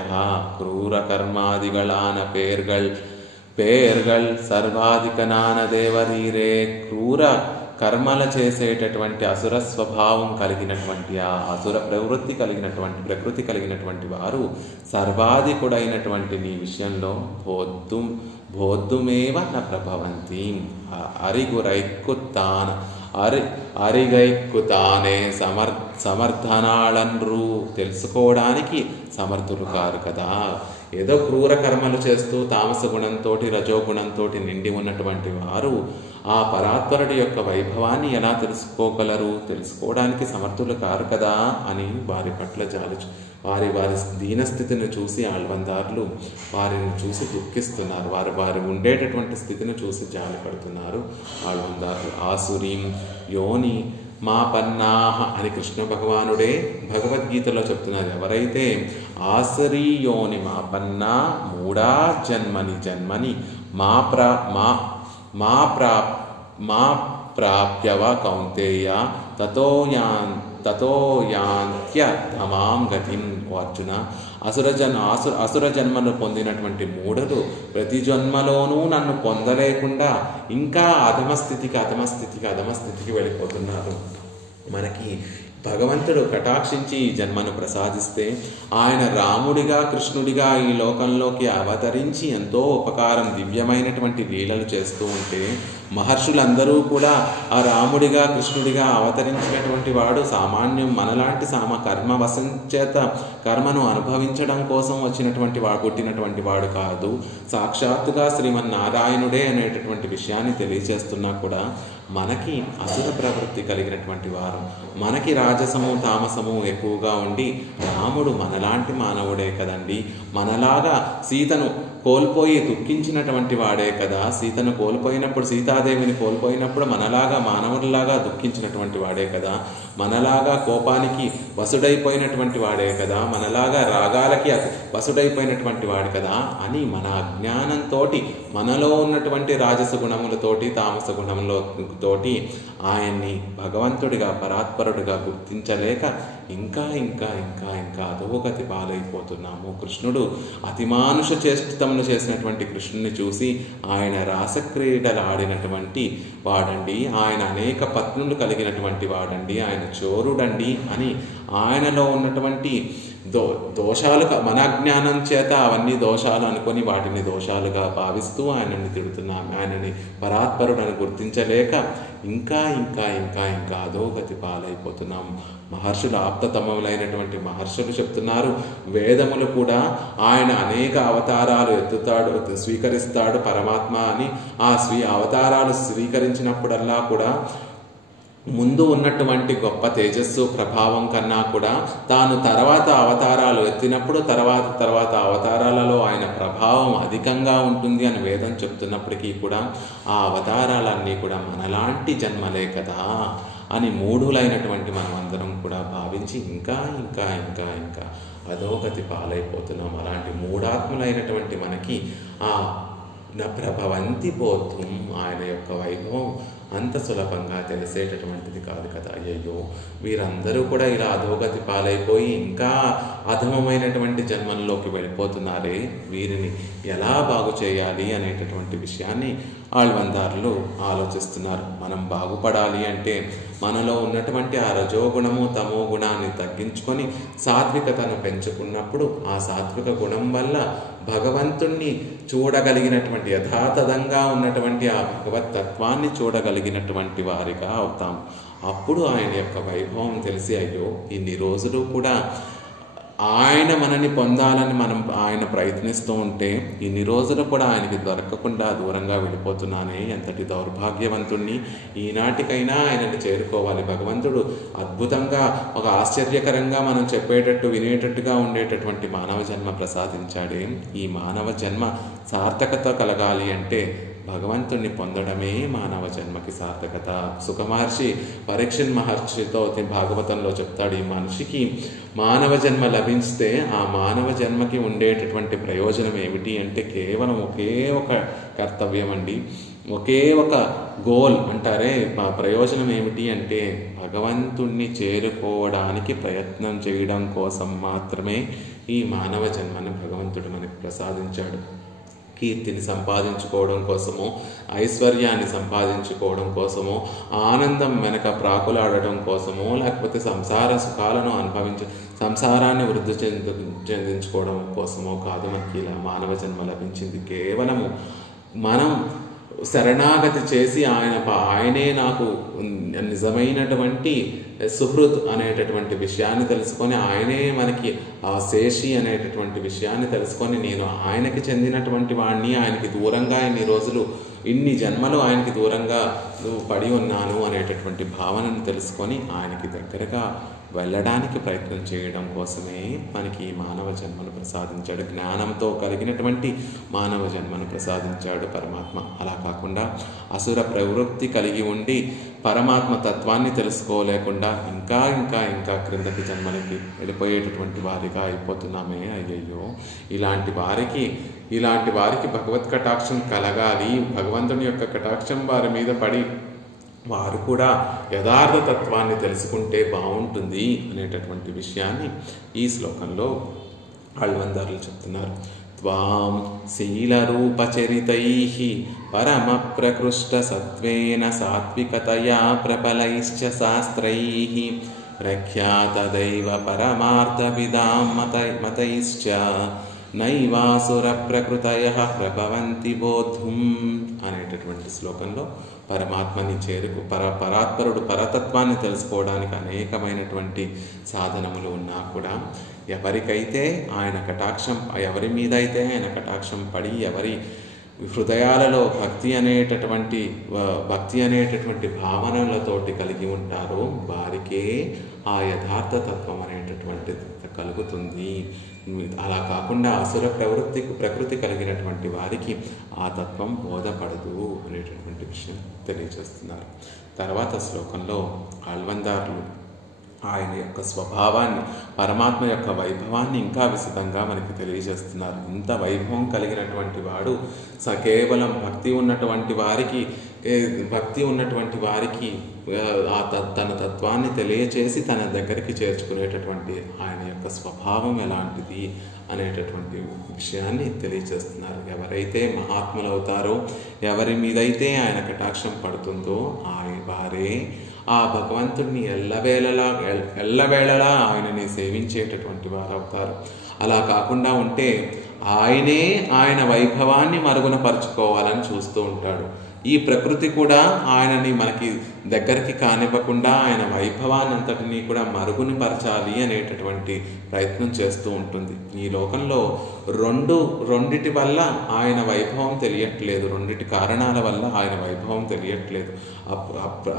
క్రూర కర్మాదిగళాన పేర్గల్ సర్వాధికనాన దేవరీరే, క్రూర కర్మల చేసేటటువంటి అసుర స్వభావం కలిగినటువంటి, ఆ అసుర ప్రకృతి కలిగినటువంటి వారు సర్వాధికుడైనటువంటి నీ విషయంలో బోద్ధుమేవ న ప్రభవంతి, అరిగైక్కుతానే సమర్థనాళన్రు, తెలుసుకోవడానికి సమర్థులు కారు కదా. ఏదో క్రూర కర్మలు చేస్తూ తామస గుణంతో రజోగుణంతో నిండి ఉన్నటువంటి వారు ఆ పరాత్పరుడి యొక్క వైభవాన్ని ఎలా తెలుసుకోగలరు, తెలుసుకోవడానికి సమర్థులు కారు కదా అని వారి పట్ల వారి దీనస్థితిని చూసి ఆళ్వందార్లు వారిని చూసి దుఃఖిస్తున్నారు. వారు ఉండేటటువంటి స్థితిని చూసి జాలిపడుతున్నారు ఆళ్వందార్లు. ఆసురీం యోని మా పన్నాహ అని కృష్ణ భగవానుడే భగవద్గీతలో చెప్తున్నారు. ఎవరైతే ఆసరీ యోని మా పన్నా మూడా జన్మని మా ప్రాప్యవ కౌంతేయ తతో యాంత్య ధమాం గతిం. అర్జున, అసుర జన్మను పొందినటువంటి మూఢులు ప్రతి జన్మలోనూ నన్ను పొందలేకుండా ఇంకా అధమస్థితికి వెళ్ళిపోతున్నారు. మనకి భగవంతుడు కటాక్షించి ఈ జన్మను ప్రసాదిస్తే ఆయన రాముడిగా కృష్ణుడిగా ఈ లోకంలోకి అవతరించి ఎంతో ఉపకారం, దివ్యమైనటువంటి లీలలు చేస్తూ ఉంటే మహర్షులందరూ కూడా ఆ రాముడిగా కృష్ణుడిగా అవతరించినటువంటి వాడు సామాన్యం మనలాంటి కర్మ వశంచేత కర్మను అనుభవించడం కోసం పుట్టినటువంటి వాడు కాదు, సాక్షాత్తుగా శ్రీమన్నారాయణుడే అనేటటువంటి విషయాన్ని తెలియజేస్తున్నా కూడా మనకి అసుర ప్రవృత్తి కలిగినటువంటి వారు, మనకి రాజసము తామసము ఎక్కువగా ఉండి రాముడు మనలాంటి మానవుడే కదండి, మనలాగా సీతను కోల్పోయి దుఃఖించినటువంటి వాడే కదా, సీతను కోల్పోయినప్పుడు, సీతాదేవిని కోల్పోయినప్పుడు మనలాగా మానవుడిలాగా దుఃఖించినటువంటి వాడే కదా, మనలాగా కోపానికి వసుడైపోయినటువంటి వాడే కదా, మనలాగా రాగాలకి వసుడైపోయినటువంటి వాడు కదా అని మన అజ్ఞానంతో మనలో ఉన్నటువంటి రాజస గుణములతోటి తామస గుణములతోటి ఆయన్ని భగవంతుడిగా పరాత్పరుడిగా గుర్తించలేక ఇంకా ఇంకా ఇంకా ఇంకా అధోగతి పాలైపోతున్నాము. కృష్ణుడు అతిమానుష చేష్టములు చేసినటువంటి కృష్ణుని చూసి ఆయన రాసక్రీడలు ఆడినటువంటి వాడండి, ఆయన అనేక పత్నులు కలిగినటువంటి వాడండి, ఆయన చోరుడండి అని ఆయనలో ఉన్నటువంటి దోషాలు మన అజ్ఞానం చేత అవన్నీ దోషాలు అనుకొని వాటిని దోషాలుగా భావిస్తూ ఆయనని తిడుతున్నాం. ఆయనని పరాత్పరుడని గుర్తించలేక ఇంకా ఇంకా ఇంకా ఇంకా అధోగతి పాలైపోతున్నాం. మహర్షులు ఆప్తతమములైనటువంటి మహర్షులు చెప్తున్నారు, వేదములు కూడా ఆయన అనేక అవతారాలు స్వీకరిస్తాడు పరమాత్మ అని. ఆ అవతారాలు స్వీకరించినప్పుడల్లా కూడా ముందు ఉన్నటువంటి గొప్ప తేజస్సు ప్రభావం కన్నా కూడా తాను తర్వాత అవతారాలు ఎత్తినప్పుడు తర్వాత అవతారాలలో ఆయన ప్రభావం అధికంగా ఉంటుంది అని వేదం చెప్తున్నప్పటికీ కూడా ఆ అవతారాలన్నీ కూడా మనలాంటి జన్మలే కదా అని మూఢులైనటువంటి మనమందరం కూడా భావించి ఇంకా ఇంకా ఇంకా ఇంకా అధోగతి పాలైపోతున్నాం. అలాంటి మూఢాత్ములైనటువంటి మనకి ఆ ప్రభవంతి బోధం ఆయన యొక్క వైభవం అంత సులభంగా తెలిసేటటువంటిది కాదు కదా. అయ్యయ్యో, వీరందరూ కూడా ఇలా అధోగతి పాలైపోయి ఇంకా అధమమైనటువంటి జన్మంలోకి వెళ్ళిపోతున్నారే, వీరిని ఎలా బాగు చేయాలి అనేటటువంటి విషయాన్ని ఆళ్వందారులు ఆలోచిస్తున్నారు. మనం బాగుపడాలి అంటే మనలో ఉన్నటువంటి ఆ రజోగుణము తమో గుణాన్ని తగ్గించుకొని సాత్వికతను పెంచుకున్నప్పుడు ఆ సాత్విక గుణం వల్ల భగవంతుణ్ణి చూడగలిగినటువంటి యథాతథంగా ఉన్నటువంటి ఆ భగవత్ తత్వాన్ని చూడగలిగినటువంటి వారిగా అవుతాం. అప్పుడు ఆయన యొక్క వైభవం తెలిసి అయ్యో ఇన్ని రోజులు కూడా ఆయన మనని పొందాలని ఆయన ప్రయత్నిస్తూ ఉంటే ఇన్ని రోజులు కూడా ఆయనకి దొరకకుండా దూరంగా వెళ్ళిపోతున్నానే, ఎంతటి దౌర్భాగ్యవంతుణ్ణి. ఈనాటికైనా ఆయనని చేరుకోవాలి. భగవంతుడు అద్భుతంగా ఒక ఆశ్చర్యకరంగా మనం చెప్పేటట్టు వినేటట్టుగా ఉండేటటువంటి మానవ జన్మ ప్రసాదించాడే. ఈ మానవ జన్మ సార్థకత కలగాలి అంటే భగవంతుణ్ణి పొందడమే మానవ జన్మకి సార్థకత. సుఖమహర్షి పరీక్షణ్ మహర్షితో భాగవతంలో చెప్తాడు, ఈ మనిషికి మానవ జన్మ లభిస్తే ఆ మానవ జన్మకి ఉండేటటువంటి ప్రయోజనం ఏమిటి అంటే కేవలం ఒకే ఒక కర్తవ్యం అండి, ఒకే ఒక గోల్ అంటారే. ఆ ప్రయోజనం ఏమిటి అంటే భగవంతుణ్ణి చేరుకోవడానికి ప్రయత్నం చేయడం కోసం మాత్రమే ఈ మానవ జన్మను భగవంతుడు మనకు ప్రసాదించాడు. కీర్తిని సంపాదించుకోవడం కోసమో, ఐశ్వర్యాన్ని సంపాదించుకోవడం కోసమో, ఆనందం వెనక ప్రాకులాడటం కోసమో, లేకపోతే సంసార సుఖాలను సంసారాన్ని వృద్ధి చెందించుకోవడం కోసమో కాదు మనకి ఇలా మానవ జన్మ లభించింది. కేవలము మనం శరణాగతి చేసి ఆయనే నాకు నిజమైనటువంటి సుహృద్ అనేటటువంటి విషయాన్ని తెలుసుకొని, ఆయనే మనకి ఆ శేషి అనేటటువంటి విషయాన్ని తెలుసుకొని నేను ఆయనకి చెందినటువంటి వాడిని, ఆయనకి దూరంగా ఇన్ని జన్మలు ఆయనకి దూరంగా పడి ఉన్నాను అనేటటువంటి భావనను తెలుసుకొని ఆయనకి దగ్గరగా వెళ్ళడానికి ప్రయత్నం చేయడం కోసమే మనకి ఈ మానవ జన్మను ప్రసాదించాడు. జ్ఞానంతో కలిగినటువంటి మానవ జన్మను ప్రసాదించాడు పరమాత్మ. అలా కాకుండా అసుర ప్రవృత్తి కలిగి ఉండి పరమాత్మ తత్వాన్ని తెలుసుకోలేకుండా ఇంకా ఇంకా ఇంకా క్రిందకి జన్మలకి వెళ్ళిపోయేటటువంటి వారిగా అయిపోతున్నామే. అయ్యయ్యో, ఇలాంటి వారికి భగవత్ కటాక్షం కలగాలి. భగవంతుని యొక్క కటాక్షం వారి మీద పడి వారు కూడా యథార్థ తత్వాన్ని తెలుసుకుంటే బాగుంటుంది అనేటటువంటి విషయాన్ని ఈ శ్లోకంలో ఆళ్వందారులు చెప్తున్నారు. త్వాం శీలరూపచరితైః పరమ ప్రకృష్ట సత్వేన సాత్వికతయా ప్రబలైశ్చ శాస్త్రైః ప్రఖ్యాతదైవ పరమార్థవిదాం మతైశ్చ నైవాసుర ప్రకృతయః ప్రభవంతి బోధుం అనేటటువంటి శ్లోకంలో పరమాత్మని పరాత్పరుడు పరతత్వాన్ని తెలుసుకోవడానికి అనేకమైనటువంటి సాధనములు ఉన్నా కూడా ఎవరికైతే ఆయన కటాక్షం ఎవరి మీద అయితే ఆయన కటాక్షం పడి ఎవరి హృదయాలలో భక్తి అనేటటువంటి భావనలతోటి కలిగి ఉంటారో వారికే ఆ యథార్థ తత్వం అనేటటువంటిది కలుగుతుంది. అలా కాకుండా అసుర ప్రకృతి కలిగినటువంటి వారికి ఆ తత్వం బోధపడదు అనేటటువంటి విషయం తెలియజేస్తున్నారు. తర్వాత శ్లోకంలో ఆళ్వందారులు ఆయన యొక్క స్వభావాన్ని, పరమాత్మ యొక్క వైభవాన్ని ఇంకా విశదంగా మనకి తెలియజేస్తున్నారు. ఇంత వైభవం కలిగినటువంటి వాడు కేవలం భక్తి ఉన్నటువంటి వారికి తన తత్వాన్ని తెలియచేసి తన దగ్గరికి చేర్చుకునేటటువంటి ఆయన యొక్క స్వభావం ఎలాంటిది అనేటటువంటి విషయాన్ని తెలియచేస్తున్నారు. ఎవరైతే మహాత్ములు అవుతారో, ఎవరి మీదైతే ఆయన కటాక్షం పడుతుందో వారే ఆ భగవంతుడిని ఎల్లవేళలా ఆయనని సేవించేటటువంటి వారు అవుతారు. అలా కాకుండా ఉంటే ఆయనే ఆయన వైభవాన్ని మరుగున పరుచుకోవాలని చూస్తూ ఉంటాడు. ఈ ప్రకృతి కూడా ఆయనని మనకి దగ్గరికి కానివ్వకుండా ఆయన వైభవాన్ని అంతటినీ కూడా మరుగుని పరచాలి అనేటటువంటి ప్రయత్నం చేస్తూ ఉంటుంది. ఈ లోకంలో రెండిటి వల్ల ఆయన వైభవం తెలియట్లేదు, రెండిటి కారణాల వల్ల ఆయన వైభవం తెలియట్లేదు.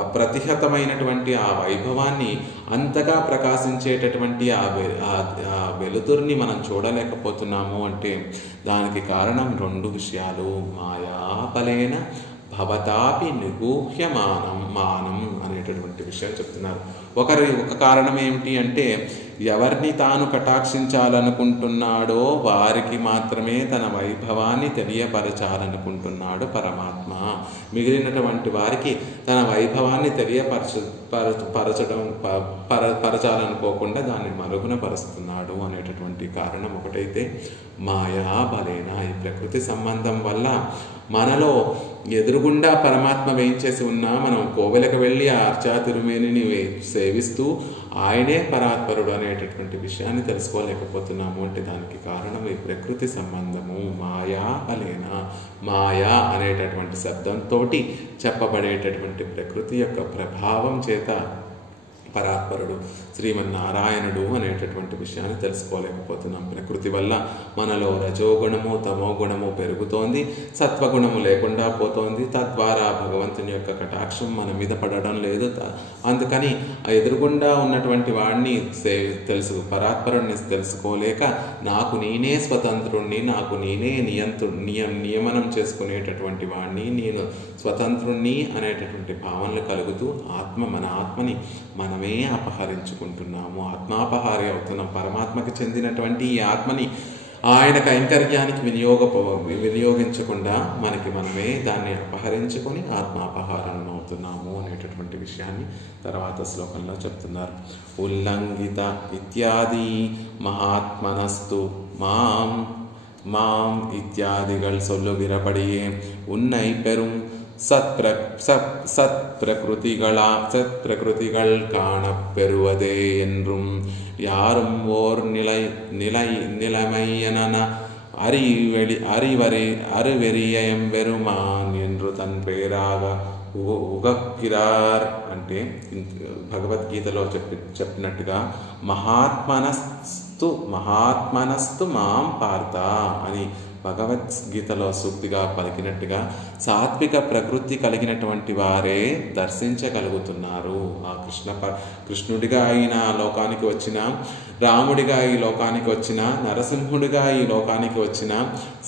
అప్రతిహతమైనటువంటి ఆ వైభవాన్ని, అంతగా ప్రకాశించేటటువంటి ఆ వెలుతురిని మనం చూడలేకపోతున్నాము అంటే దానికి కారణం 2 విషయాలు. మాయాబలేన భవతాపి నిగూహ్యమానం అనేటటువంటి విషయం చెప్తున్నారు. ఒక కారణం ఏమిటి అంటే, ఎవరిని తాను కటాక్షించాలనుకుంటున్నాడో వారికి మాత్రమే తన వైభవాన్ని తెలియపరచాలనుకుంటున్నాడు పరమాత్మ. మిగిలినటువంటి వారికి తన వైభవాన్ని పరచాలనుకోకుండా దాన్ని మరుగున పరుస్తున్నాడు అనేటటువంటి కారణం ఒకటైతే, మాయాబలేన ఈ ప్రకృతి సంబంధం వల్ల మనలో ఎదురుగుండా పరమాత్మ వేయించేసి ఉన్నా మనం కోవెలకు వెళ్ళి ఆ అర్చా తిరుమేనిని సేవిస్తూ ఆయనే పరాత్పరుడు అనేటటువంటి విషయాన్ని తెలుసుకోలేకపోతున్నాము అంటే దానికి కారణం ఈ ప్రకృతి సంబంధము. మాయాబలేన, మాయా అనేటటువంటి శబ్దంతో చెప్పబడేటటువంటి ప్రకృతి యొక్క ప్రభావం చేత పరాత్పరుడు శ్రీమన్నారాయణుడు అనేటటువంటి విషయాన్ని తెలుసుకోలేకపోతున్నాం. ప్రకృతి వల్ల మనలో రజోగుణము తమోగుణము పెరుగుతోంది, సత్వగుణము లేకుండా పోతోంది. తద్వారా భగవంతుని యొక్క కటాక్షం మన మీద పడడం లేదు. అందుకని ఎదురుగుండా ఉన్నటువంటి వాడిని పరాత్పరుడిని తెలుసుకోలేక నాకు నేనే స్వతంత్రుణ్ణి, నాకు నేనే నియమనం చేసుకునేటటువంటి వాడిని, నేను స్వతంత్రుణ్ణి అనేటటువంటి భావనలు కలుగుతూ మన ఆత్మని మనమే అపహరించుకుంటున్నాము, ఆత్మాపహారి అవుతున్నాం. పరమాత్మకి చెందినటువంటి ఈ ఆత్మని ఆయన కైంకర్యానికి వినియోగించకుండా మనమే దాన్ని అపహరించుకొని ఆత్మాపహారం అవుతున్నాము అనేటటువంటి విషయాన్ని తర్వాత శ్లోకంలో చెప్తున్నారు. ఉల్లంఘిత ఇత్యాది మహాత్మనస్తు మాం ఇత్యాదిகள் சொல்லுகிறபடியே உன்னை பெறும் சத்பிரகிருதிகள் காணப்பெறுவதே என்றும் யாரும் ஓர் நிலைமையன அறிவெறிய எம்பெருமான் என்று తన పేరాగ ఉగక్కిరార్. అంటే భగవద్గీతలో చెప్పినట్టుగా మహాత్మనస్తు మాం పార్థ అని భగవద్గీతలో సూక్తిగా పలికినట్టుగా సాత్విక ప్రకృతి కలిగినటువంటి వారే దర్శించగలుగుతున్నారు. ఆ కృష్ణుడిగా ఆయన లోకానికి వచ్చిన, రాముడిగా ఈ లోకానికి వచ్చిన, నరసింహుడిగా ఈ లోకానికి వచ్చిన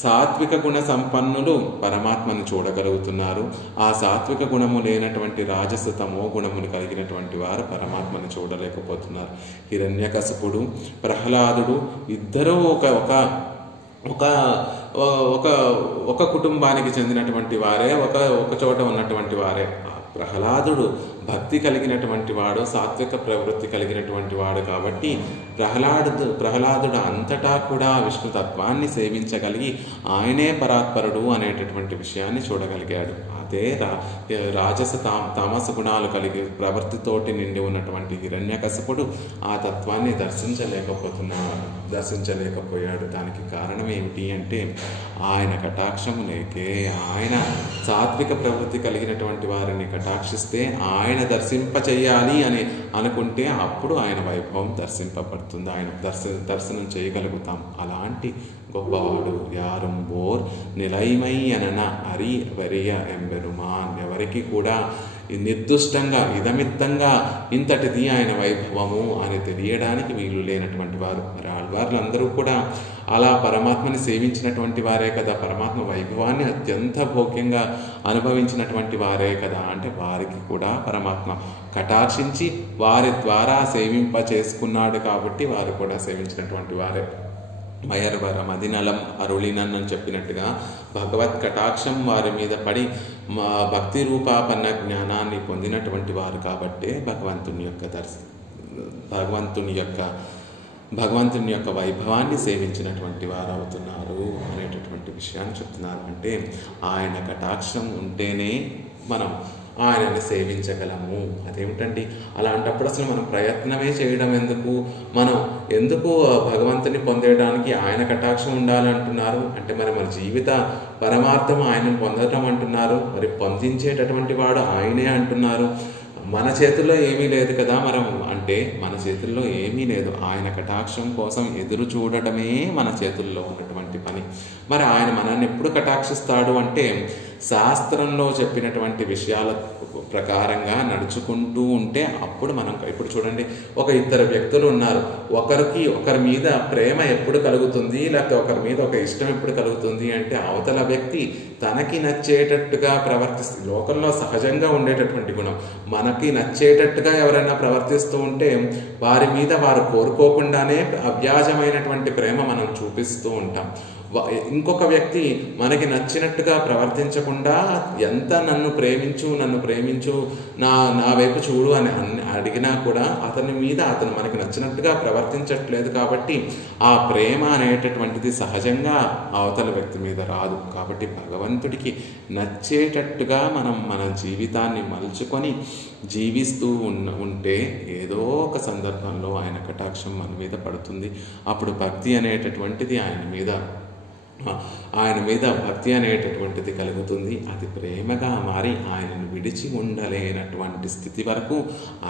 సాత్విక గుణ సంపన్నులు పరమాత్మను చూడగలుగుతున్నారు. ఆ సాత్విక గుణము లేనటువంటి రాజస తమో గుణమును కలిగినటువంటి వారు పరమాత్మను చూడలేకపోతున్నారు. హిరణ్యకశిపుడు, ప్రహ్లాదుడు ఇద్దరూ ఒక కుటుంబానికి చెందినటువంటి వారే, ఒక చోట ఉన్నటువంటి వారే. ప్రహ్లాదుడు భక్తి కలిగినటువంటి వాడు, సాత్విక ప్రవృత్తి కలిగినటువంటి వాడు కాబట్టి ప్రహ్లాదుడు అంతటా కూడా విష్ణుతత్వాన్ని సేవించగలిగి ఆయనే పరాత్పరుడు అనేటటువంటి విషయాన్ని చూడగలిగాడు. అదే రాజస తామస గుణాలు కలిగి ప్రవృత్తితోటి నిండి ఉన్నటువంటి హిరణ్యకశిపుడు ఆ తత్వాన్ని దర్శించలేకపోయాడు. దానికి కారణం ఏమిటి అంటే ఆయన కటాక్షము లేకే. ఆయన సాత్విక ప్రవృత్తి కలిగినటువంటి వారిని కటాక్షిస్తే ఆయన దర్శింపచేయాలి అని అనుకుంటే అప్పుడు ఆయన వైభవం దర్శింపబడుతుంది, ఆయన దర్శనం చేయగలుగుతాం. అలాంటి గొప్పవాడు యారుం ఓర్ నిలైమై అనన అరి వరియ ఎంబెరుమాన్. ఎవరికి కూడా నిర్దుష్టంగా ఇదమిత్తంగా ఇంతటిది ఆయన వైభవము అని తెలియడానికి వీలు లేనటువంటి వారు. మరి ఆళ్వార్లందరూ కూడా అలా పరమాత్మని సేవించినటువంటి వారే కదా, పరమాత్మ వైభవాన్ని అత్యంత భోగ్యంగా అనుభవించినటువంటి వారే కదా. అంటే వారికి కూడా పరమాత్మ కటాక్షించి వారి ద్వారా సేవింప చేసుకున్నాడు కాబట్టి వారు కూడా సేవించినటువంటి వారే. మయర్వర మదినలం అరుళినన్ అని చెప్పినట్టుగా భగవత్ కటాక్షం వారి మీద పడి భక్తి రూపాపన్న జ్ఞానాన్ని పొందినటువంటి వారు కాబట్టే భగవంతుని యొక్క వైభవాన్ని సేవించినటువంటి వారు అవుతున్నారు అనేటటువంటి విషయాన్ని చెప్తున్నారు. అంటే ఆయన కటాక్షం ఉంటేనే మనం ఆయనని సేవించగలము. అదేమిటండి, అలాంటప్పుడు అసలు మనం ప్రయత్నమే చేయడం ఎందుకు? మనం ఎందుకు భగవంతుని పొందేయడానికి ఆయన కటాక్షం ఉండాలంటున్నారు? అంటే మరి మన జీవిత పరమార్థం ఆయనను పొందడం అంటున్నారు, మరి పొందించేటటువంటి వాడు ఆయనే అంటున్నారు. మన చేతుల్లో ఏమీ లేదు కదా. అంటే మన చేతుల్లో ఏమీ లేదు. ఆయన కటాక్షం కోసం ఎదురు చూడటమే మన చేతుల్లో ఉన్నటువంటి పని. మరి ఆయన మనల్ని ఎప్పుడు కటాక్షిస్తాడు అంటే శాస్త్రంలో చెప్పినటువంటి విషయాల ప్రకారంగా నడుచుకుంటూ ఉంటే అప్పుడు మనం. ఇప్పుడు చూడండి, ఒక ఇద్దరు వ్యక్తులు ఉన్నారు. ఒకరి మీద ప్రేమ ఎప్పుడు కలుగుతుంది, లేకపోతే ఒకరి మీద ఒక ఇష్టం ఎప్పుడు కలుగుతుంది అంటే అవతల వ్యక్తి తనకి నచ్చేటట్టుగా ప్రవర్తిస్తుంది. లోకంలో సహజంగా ఉండేటటువంటి గుణం. మనకి నచ్చేటట్టుగా ఎవరైనా ప్రవర్తిస్తూ ఉంటే వారి మీద వారు కోరుకోకుండానే అవ్యాజమైనటువంటి ప్రేమ మనం చూపిస్తూ ఉంటాం. ఇంకొక వ్యక్తి మనకి నచ్చినట్టుగా ప్రవర్తించకుండా ఎంత నన్ను ప్రేమించు నా వైపు చూడు అని అడిగినా కూడా అతని మీద అతను మనకి నచ్చినట్టుగా ప్రవర్తించట్లేదు. కాబట్టి ఆ ప్రేమ అనేటటువంటిది సహజంగా అవతల వ్యక్తి మీద రాదు. కాబట్టి భగవంతుడికి నచ్చేటట్టుగా మనం మన జీవితాన్ని మలుచుకొని జీవిస్తూ ఉంటే ఏదో ఒక సందర్భంలో ఆయన కటాక్షం మన మీద పడుతుంది. అప్పుడు భక్తి అనేటటువంటిది ఆయన మీద భక్తి అనేటటువంటిది కలుగుతుంది. అది ప్రేమగా మారి ఆయనను విడిచి ఉండలేనటువంటి స్థితి వరకు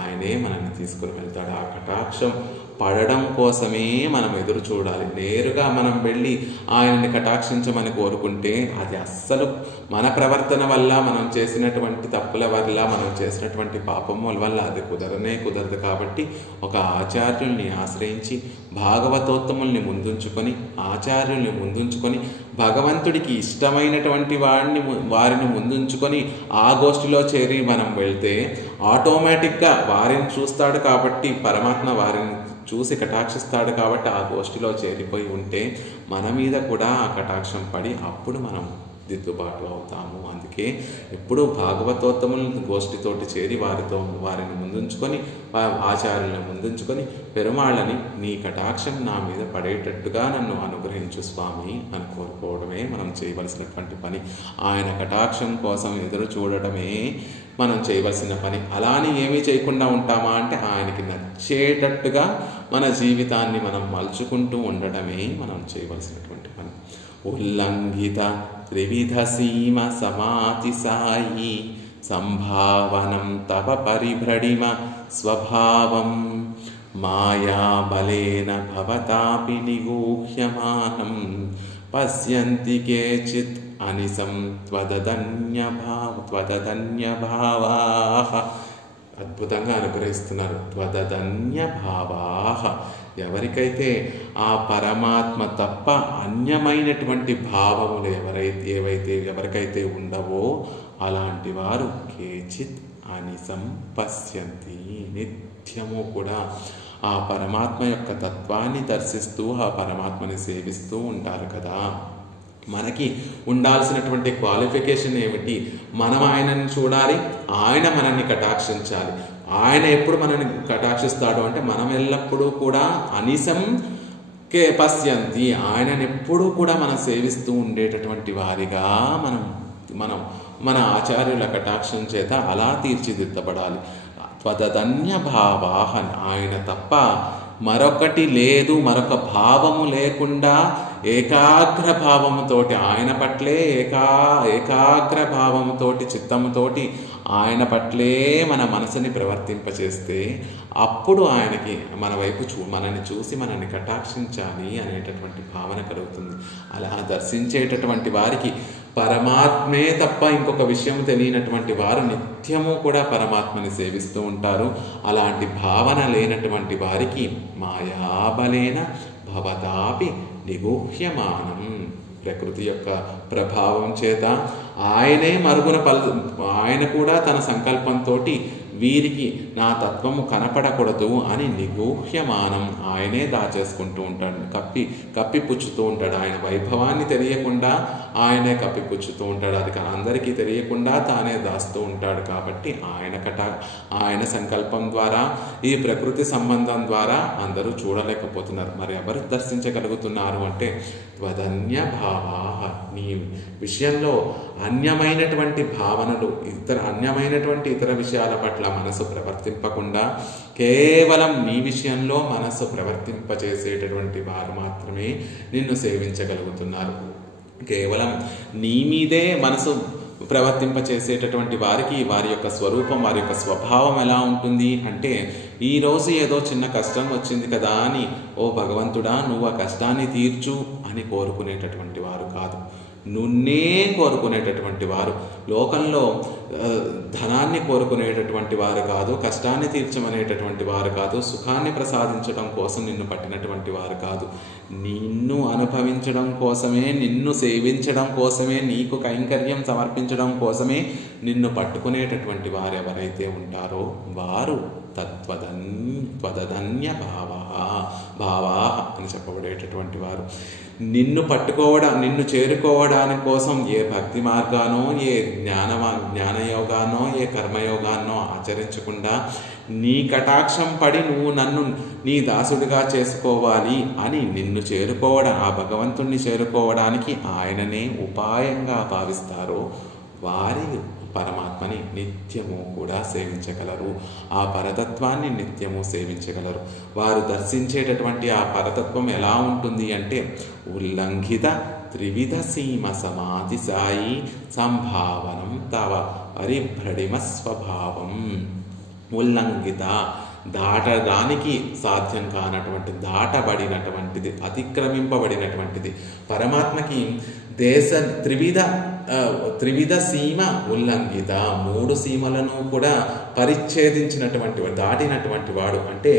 ఆయనే మనల్ని తీసుకుని వెళ్తాడు. ఆ కటాక్షం పడడం కోసమే మనం ఎదురు చూడాలి. నేరుగా మనం వెళ్ళి ఆయనని కటాక్షించమని కోరుకుంటే అది అస్సలు మన ప్రవర్తన వల్ల, మనం చేసినటువంటి తప్పుల వల్ల, మనం చేసినటువంటి పాపముల వల్ల అది కుదరదు. కాబట్టి ఒక ఆచార్యుల్ని ఆశ్రయించి భాగవతోత్తముల్ని ఆచార్యుల్ని ముందుంచుకొని భగవంతుడికి ఇష్టమైనటువంటి వారిని ముందుంచుకొని ఆ గోష్ఠిలో చేరి మనం వెళ్తే ఆటోమేటిక్గా వారిని చూస్తాడు కాబట్టి పరమాత్మ వారిని చూసి కటాక్షిస్తాడు కాబట్టి ఆ గోష్ఠిలో చేరిపోయి ఉంటే మన మీద కూడా ఆ కటాక్షం పడి అప్పుడు మనం దిద్దుబాటు అవుతాము. అందుకే ఎప్పుడూ భాగవతోత్తముల గోష్ఠితోటి చేరి వారిని ముందుంచుకొని ఆచార్యులను ముందుంచుకొని పెరుమాళ్ళని నీ కటాక్షం నా మీద పడేటట్టుగా నన్ను అనుగ్రహించు స్వామి అని కోరుకోవడమే మనం చేయవలసినటువంటి పని. ఆయన కటాక్షం కోసం ఎదురు చూడటమే మనం చేయవలసిన పని. అలానే ఏమీ చేయకుండా ఉంటామా అంటే ఆయనకి నచ్చేటట్టుగా మన జీవితాన్ని మనం మలుచుకుంటూ ఉండడమే మనం చేయవలసినటువంటి పని. ఉల్లంఘిత త్రివిధ సీమ సమాతి సాయి సంభావనం తవ పరిభ్రడిమ స్వభావం మాయాబలేన భవతాపి నిగూహ్యమానం పశ్యంతి కేచిత్ అనిసం త్వదధన్యభావాః. అద్భుతంగా అనుగ్రహిస్తున్నారు. త్వదధన్యభావాః. ఎవరికైతే ఆ పరమాత్మ తప్ప అన్యమైనటువంటి భావములు ఎవరికైతే ఉండవో అలాంటి వారు కేచిత్ అనిసం పశ్యంతి, నిత్యము కూడా ఆ పరమాత్మ యొక్క తత్వాన్ని దర్శిస్తూ ఆ పరమాత్మని సేవిస్తూ ఉంటారు కదా. మనకి ఉండాల్సినటువంటి క్వాలిఫికేషన్ ఏమిటి? మనం ఆయనని చూడాలి, ఆయన మనల్ని కటాక్షించాలి. ఆయన ఎప్పుడు మనల్ని కటాక్షిస్తాడు అంటే మనం ఎల్లప్పుడూ కూడా అనిసం పశ్యంతి, ఆయనని ఎప్పుడూ కూడా మనం సేవిస్తూ ఉండేటటువంటి వారిగా మన ఆచార్యుల కటాక్షం చేత అలా తీర్చిదిద్దబడాలి. త్వదధన్య భావాః, ఆయన తప్ప మరొకటి లేదు, మరొక భావము లేకుండా ఏకాగ్ర భావముతోటి ఆయన పట్లే ఏకాగ్ర భావముతోటి చిత్తముతోటి ఆయన పట్లే మన మనసుని ప్రవర్తింపచేస్తే అప్పుడు ఆయనకి మన వైపు మనల్ని చూసి మనల్ని కటాక్షించాలి అనేటటువంటి భావన కలుగుతుంది. అలా దర్శించేటటువంటి వారికి పరమాత్మే తప్ప ఇంకొక విషయం తెలియనటువంటి వారు నిత్యము కూడా పరమాత్మని సేవిస్తూ ఉంటారు. అలాంటి భావన లేనటువంటి వారికి మాయాబలేన భవతాపి నిగుహ్యమానం, ప్రకృతి యొక్క ప్రభావం చేత ఆయనే ఆయన కూడా తన సంకల్పంతో వీరికి నా తత్వము కనపడకూడదు అని నిగూహ్యమానం, ఆయనే దాచేసుకుంటూ ఉంటాడు, కప్పిపుచ్చుతూ ఉంటాడు. ఆయన వైభవాన్ని తెలియకుండా ఆయనే కప్పిపుచ్చుతూ ఉంటాడు. అది అందరికీ తెలియకుండా తానే దాస్తూ ఉంటాడు. కాబట్టి ఆయన సంకల్పం ద్వారా, ఈ ప్రకృతి సంబంధం ద్వారా అందరూ చూడలేకపోతున్నారు. మరి ఎవరు దర్శించగలుగుతున్నారు అంటే త్వదన్య భావా, నీ విషయంలో అన్యమైనటువంటి భావనలు, అన్యమైనటువంటి ఇతర విషయాల పట్ల మనసు ప్రవర్తింపకుండా కేవలం నీ విషయంలో మనసు ప్రవర్తింపచేసేటటువంటి వారు మాత్రమే నిన్ను సేవించగలుగుతున్నారు. కేవలం నీ మీదే మనసు ప్రవర్తింపచేసేటటువంటి వారికి వారి యొక్క స్వరూపం, వారి యొక్క స్వభావం ఎలా ఉంటుంది అంటే, ఈరోజు ఏదో చిన్న కష్టం వచ్చింది కదా అని ఓ భగవంతుడా నువ్వు ఆ కష్టాన్ని తీర్చు అని కోరుకునేటటువంటి వారు కాదు, నున్నే కోరుకునేటటువంటి వారు. లోకంలో ధనాన్ని కోరుకునేటటువంటి వారు కాదు, కష్టాన్ని తీర్చమనేటటువంటి వారు కాదు, సుఖాన్ని ప్రసాదించడం కోసం నిన్ను పట్టినటువంటి వారు కాదు, నిన్ను అనుభవించడం కోసమే, నిన్ను సేవించడం కోసమే, నీకు కైంకర్యం సమర్పించడం కోసమే నిన్ను పట్టుకునేటటువంటి వారు ఎవరైతే ఉంటారో వారు త్వదన్య భావా అని చెప్పబడేటటువంటి వారు. నిన్ను చేరుకోవడానికి కోసం ఏ భక్తి మార్గానో, ఏ జ్ఞానయోగానో, ఏ కర్మయోగానో ఆచరించకుండా నీ కటాక్షం పడి నువ్వు నన్ను నీ దాసుడిగా చేసుకోవాలి అని నిన్ను చేరుకోవడం, ఆ భగవంతుణ్ణి చేరుకోవడానికి ఆయననే ఉపాయంగా భావిస్తారో వారి పరమాత్మని నిత్యము కూడా సేవించగలరు. ఆ పరతత్వాన్ని నిత్యము సేవించగలరు. వారు దర్శించేటటువంటి ఆ పరతత్వం ఎలా ఉంటుంది అంటే ఉల్లంఘిత త్రివిధ సీమ సమాధి సాయి సంభావనం తవ పరిభ్రడిమ స్వభావం. ఉల్లంఘిత, దాటడానికి సాధ్యం కానటువంటి, దాటబడినటువంటిది, అతిక్రమింపబడినటువంటిది. పరమాత్మకి త్రివిధ సీమ ఉల్లంఘిత, 3 సీమలను కూడా పరిచ్ఛేదించినటువంటి వాడు, దాటినటువంటి వాడు. అంటే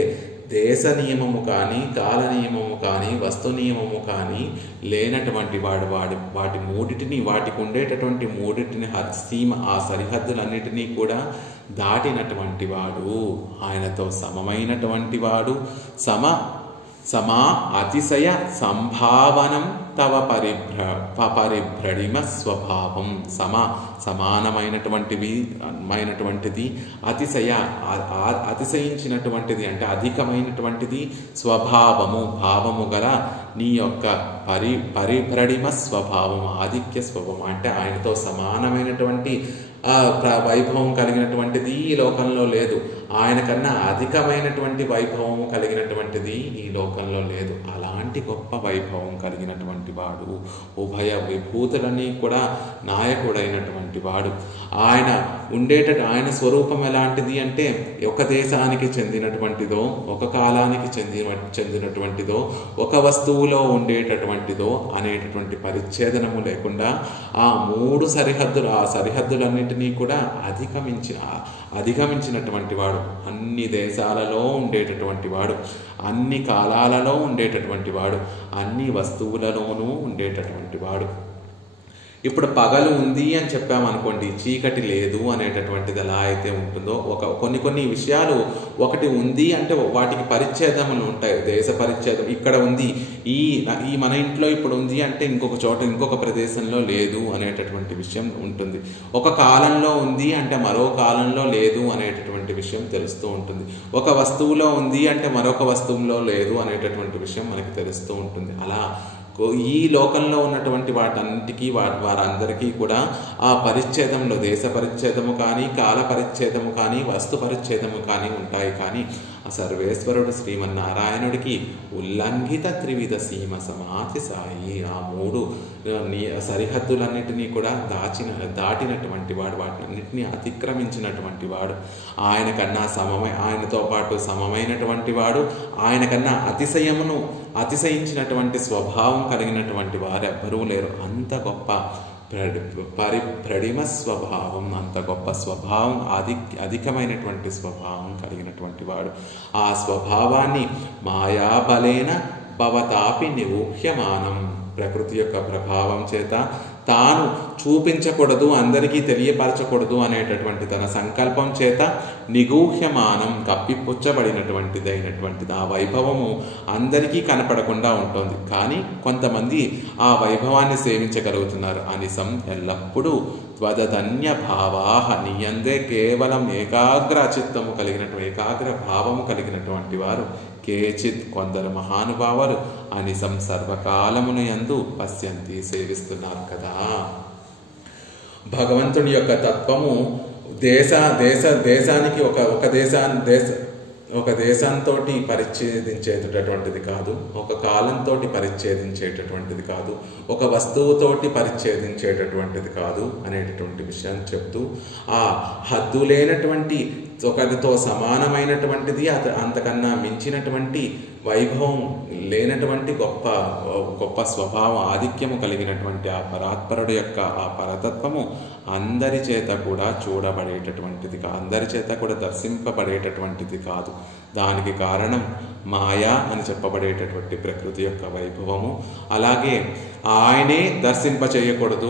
దేశ నియమము కానీ, కాల నియమము కానీ, వస్తు నియమము కానీ లేనటువంటి వాడు. వాటికి ఉండేటటువంటి 3 సీమ, ఆ సరిహద్దులన్నిటినీ కూడా దాటినటువంటి వాడు, ఆయనతో సమమైనటువంటి వాడు. సమా అతిశయ సంభావనం తవ పరిభ్రడిమ స్వభావం. సమానమైనటువంటిది, అతిశయించినటువంటిది అంటే అధికమైనటువంటిది భావము గల నీ యొక్క పరిభ్రడిమ స్వభావము, ఆధిక్య స్వభావం అంటే ఆయనతో సమానమైనటువంటి వైభవం కలిగినటువంటిది ఈ లోకంలో లేదు. ఆయన కన్నా అధికమైనటువంటి వైభవము కలిగినటువంటిది ఈ లోకంలో లేదు. అలాంటి గొప్ప వైభవం కలిగినటువంటి వాడు, ఉభయ విభూతులని కూడా నాయకుడైనటువంటి వాడు. ఆయన స్వరూపం ఎలాంటిది అంటే ఒక దేశానికి చెందినటువంటిదో, ఒక కాలానికి చెందినటువంటిదో, ఒక వస్తువులో ఉండేటటువంటిదో అనేటటువంటి పరిచ్ఛేదనము లేకుండా ఆ 3 సరిహద్దులు, ఆ సరిహద్దులన్నింటినీ కూడా అధిగమించినటువంటి వాడు. అన్ని దేశాలలో ఉండేటటువంటి వాడు, అన్ని కాలాలలో ఉండేటటువంటి వాడు, అన్ని వస్తువులలోనూ ఉండేటటువంటి వాడు. ఇప్పుడు పగలు ఉంది అని చెప్పామనుకోండి, చీకటి లేదు అనేటటువంటిది ఎలా అయితే ఉంటుందో, కొన్ని విషయాలు ఒకటి ఉంది అంటే వాటికి పరిచ్ఛేదములు ఉంటాయి. దేశ పరిచ్ఛేదం ఇక్కడ ఉంది, ఈ మన ఇంట్లో ఇప్పుడు ఉంది అంటే ఇంకొక చోట, ఇంకొక ప్రదేశంలో లేదు అనేటటువంటి విషయం ఉంటుంది. ఒక కాలంలో ఉంది అంటే మరో కాలంలో లేదు అనేటటువంటి విషయం తెలుస్తూ ఉంటుంది. ఒక వస్తువులో ఉంది అంటే మరొక వస్తువులో లేదు అనేటటువంటి విషయం మనకి తెలుస్తూ ఉంటుంది. అలా ఈ లోకంలో ఉన్నటువంటి వాటన్నిటికీ వారందరికీ కూడా ఆ పరిచ్ఛేదంలో దేశ పరిచ్ఛేదము కానీ, కాల పరిచ్ఛేదము కానీ, వస్తు పరిచ్ఛేదము కానీ ఉంటాయి. కానీ ఆ సర్వేశ్వరుడు శ్రీమన్నారాయణుడికి ఉల్లంఘిత త్రివిధ సీమ సమాధి సాయి, ఆ 3 సరిహద్దులన్నిటినీ కూడా దాటినటువంటి వాడు, వాటినన్నిటినీ అతిక్రమించినటువంటి వాడు. ఆయనతో పాటు సమమైనటువంటి వాడు, ఆయన కన్నా అతిశయించినటువంటి స్వభావం కలిగినటువంటి వారు ఎవ్వరూ లేరు. అంత గొప్ప పరిభ్రడిమ స్వభావం, అంత గొప్ప స్వభావం, అధికమైనటువంటి స్వభావం కలిగినటువంటి వాడు. ఆ స్వభావాన్ని మాయాబలేన భవతాపి నిగూహ్యమానం, ప్రకృతి యొక్క ప్రభావం చేత తాను చూపించకూడదు, అందరికీ తెలియపరచకూడదు అనేటటువంటి తన సంకల్పం చేత నిగూహ్యమానం, కప్పిపుచ్చబడినటువంటిదైనటువంటిది ఆ వైభవము అందరికీ కనపడకుండా ఉంటుంది. కానీ కొంతమంది ఆ వైభవాన్ని సేవించగలుగుతున్నారు. అనిసం ఎల్లప్పుడూ త్వదధన్య భావాహ, నీయందే కేవలం ఏకాగ్ర చిత్తము కలిగినటువంటి ఏకాగ్ర భావము కలిగినటువంటి వారు కేచిత్ కొందరు మహానుభావులు అనిసం సర్వకాలమును యందు పశ్యంతి సేవిస్తున్నారు కదా. భగవంతుని యొక్క తత్వము దేశానికి ఒక దేశంతో పరిచ్ఛేదించేటటువంటిది కాదు, ఒక కాలంతో పరిచ్ఛేదించేటటువంటిది కాదు, ఒక వస్తువుతోటి పరిచ్ఛేదించేటటువంటిది కాదు అనేటటువంటి విషయాన్ని చెప్తూ, ఆ హద్దు లేనటువంటి ఒకరితో సమానమైనటువంటిది అంతకన్నా మించినటువంటి వైభవం లేనటువంటి గొప్ప స్వభావం ఆధిక్యము కలిగినటువంటి ఆ పరాత్పరుడు యొక్క ఆ పరతత్వము అందరి చేత కూడా చూడబడేటటువంటిది అందరి చేత కూడా దర్శింపబడేటటువంటిది కాదు. దానికి కారణం మాయా అని చెప్పబడేటటువంటి ప్రకృతి యొక్క వైభవము. అలాగే ఆయనే దర్శింపచేయకూడదు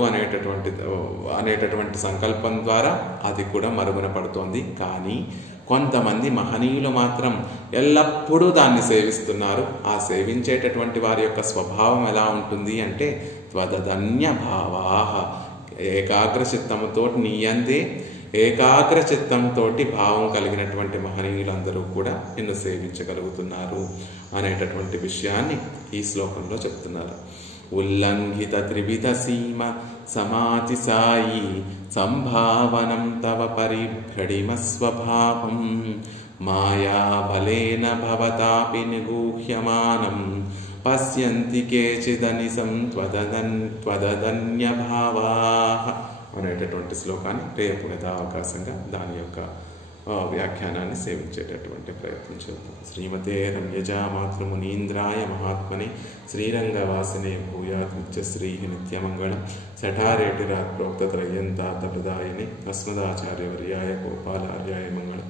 అనేటటువంటి సంకల్పం ద్వారా అది కూడా మరుగున పడుతోంది. కానీ కొంతమంది మహనీయులు మాత్రం ఎల్లప్పుడూ దాన్ని సేవిస్తున్నారు. ఆ సేవించేటటువంటి వారి యొక్క స్వభావం ఎలా ఉంటుంది అంటే త్వదధన్య భావాహ, ఏకాగ్ర చిత్తముతో నీయందే ఏకాగ్ర చిత్తంతో భావం కలిగినటువంటి మహనీయులందరూ కూడా నిన్ను సేవించగలుగుతున్నారు అనేటటువంటి విషయాన్ని ఈ శ్లోకంలో చెప్తున్నారు. ఉల్లంఘిత త్రివిధ సీమ సమాతి సాయి సంభావనం తవ పరిభ్రడిమ స్వభావం మాయాబలేన భవతాపి నిగూహ్యమానం పశ్యంతి కేచిదనిసం త్వదధన్య భావాః అనేటటువంటి శ్లోకాన్ని రేపు యథావకాశంగా దాని యొక్క వ్యాఖ్యానాన్ని సేవించేటటువంటి ప్రయత్నం చేద్దాం. శ్రీమతే రమ్యజా మాతృమునీంద్రాయ మహాత్మనే శ్రీరంగవాసినే భూయాత్ నిత్యశ్రీ నిత్యమంగళం శఠారేటిరాత్ ప్రోక్తత్రయంతాతప్రదాయనే అస్మదాచార్యవర్యాయ గోపాలార్యాయ మంగళం.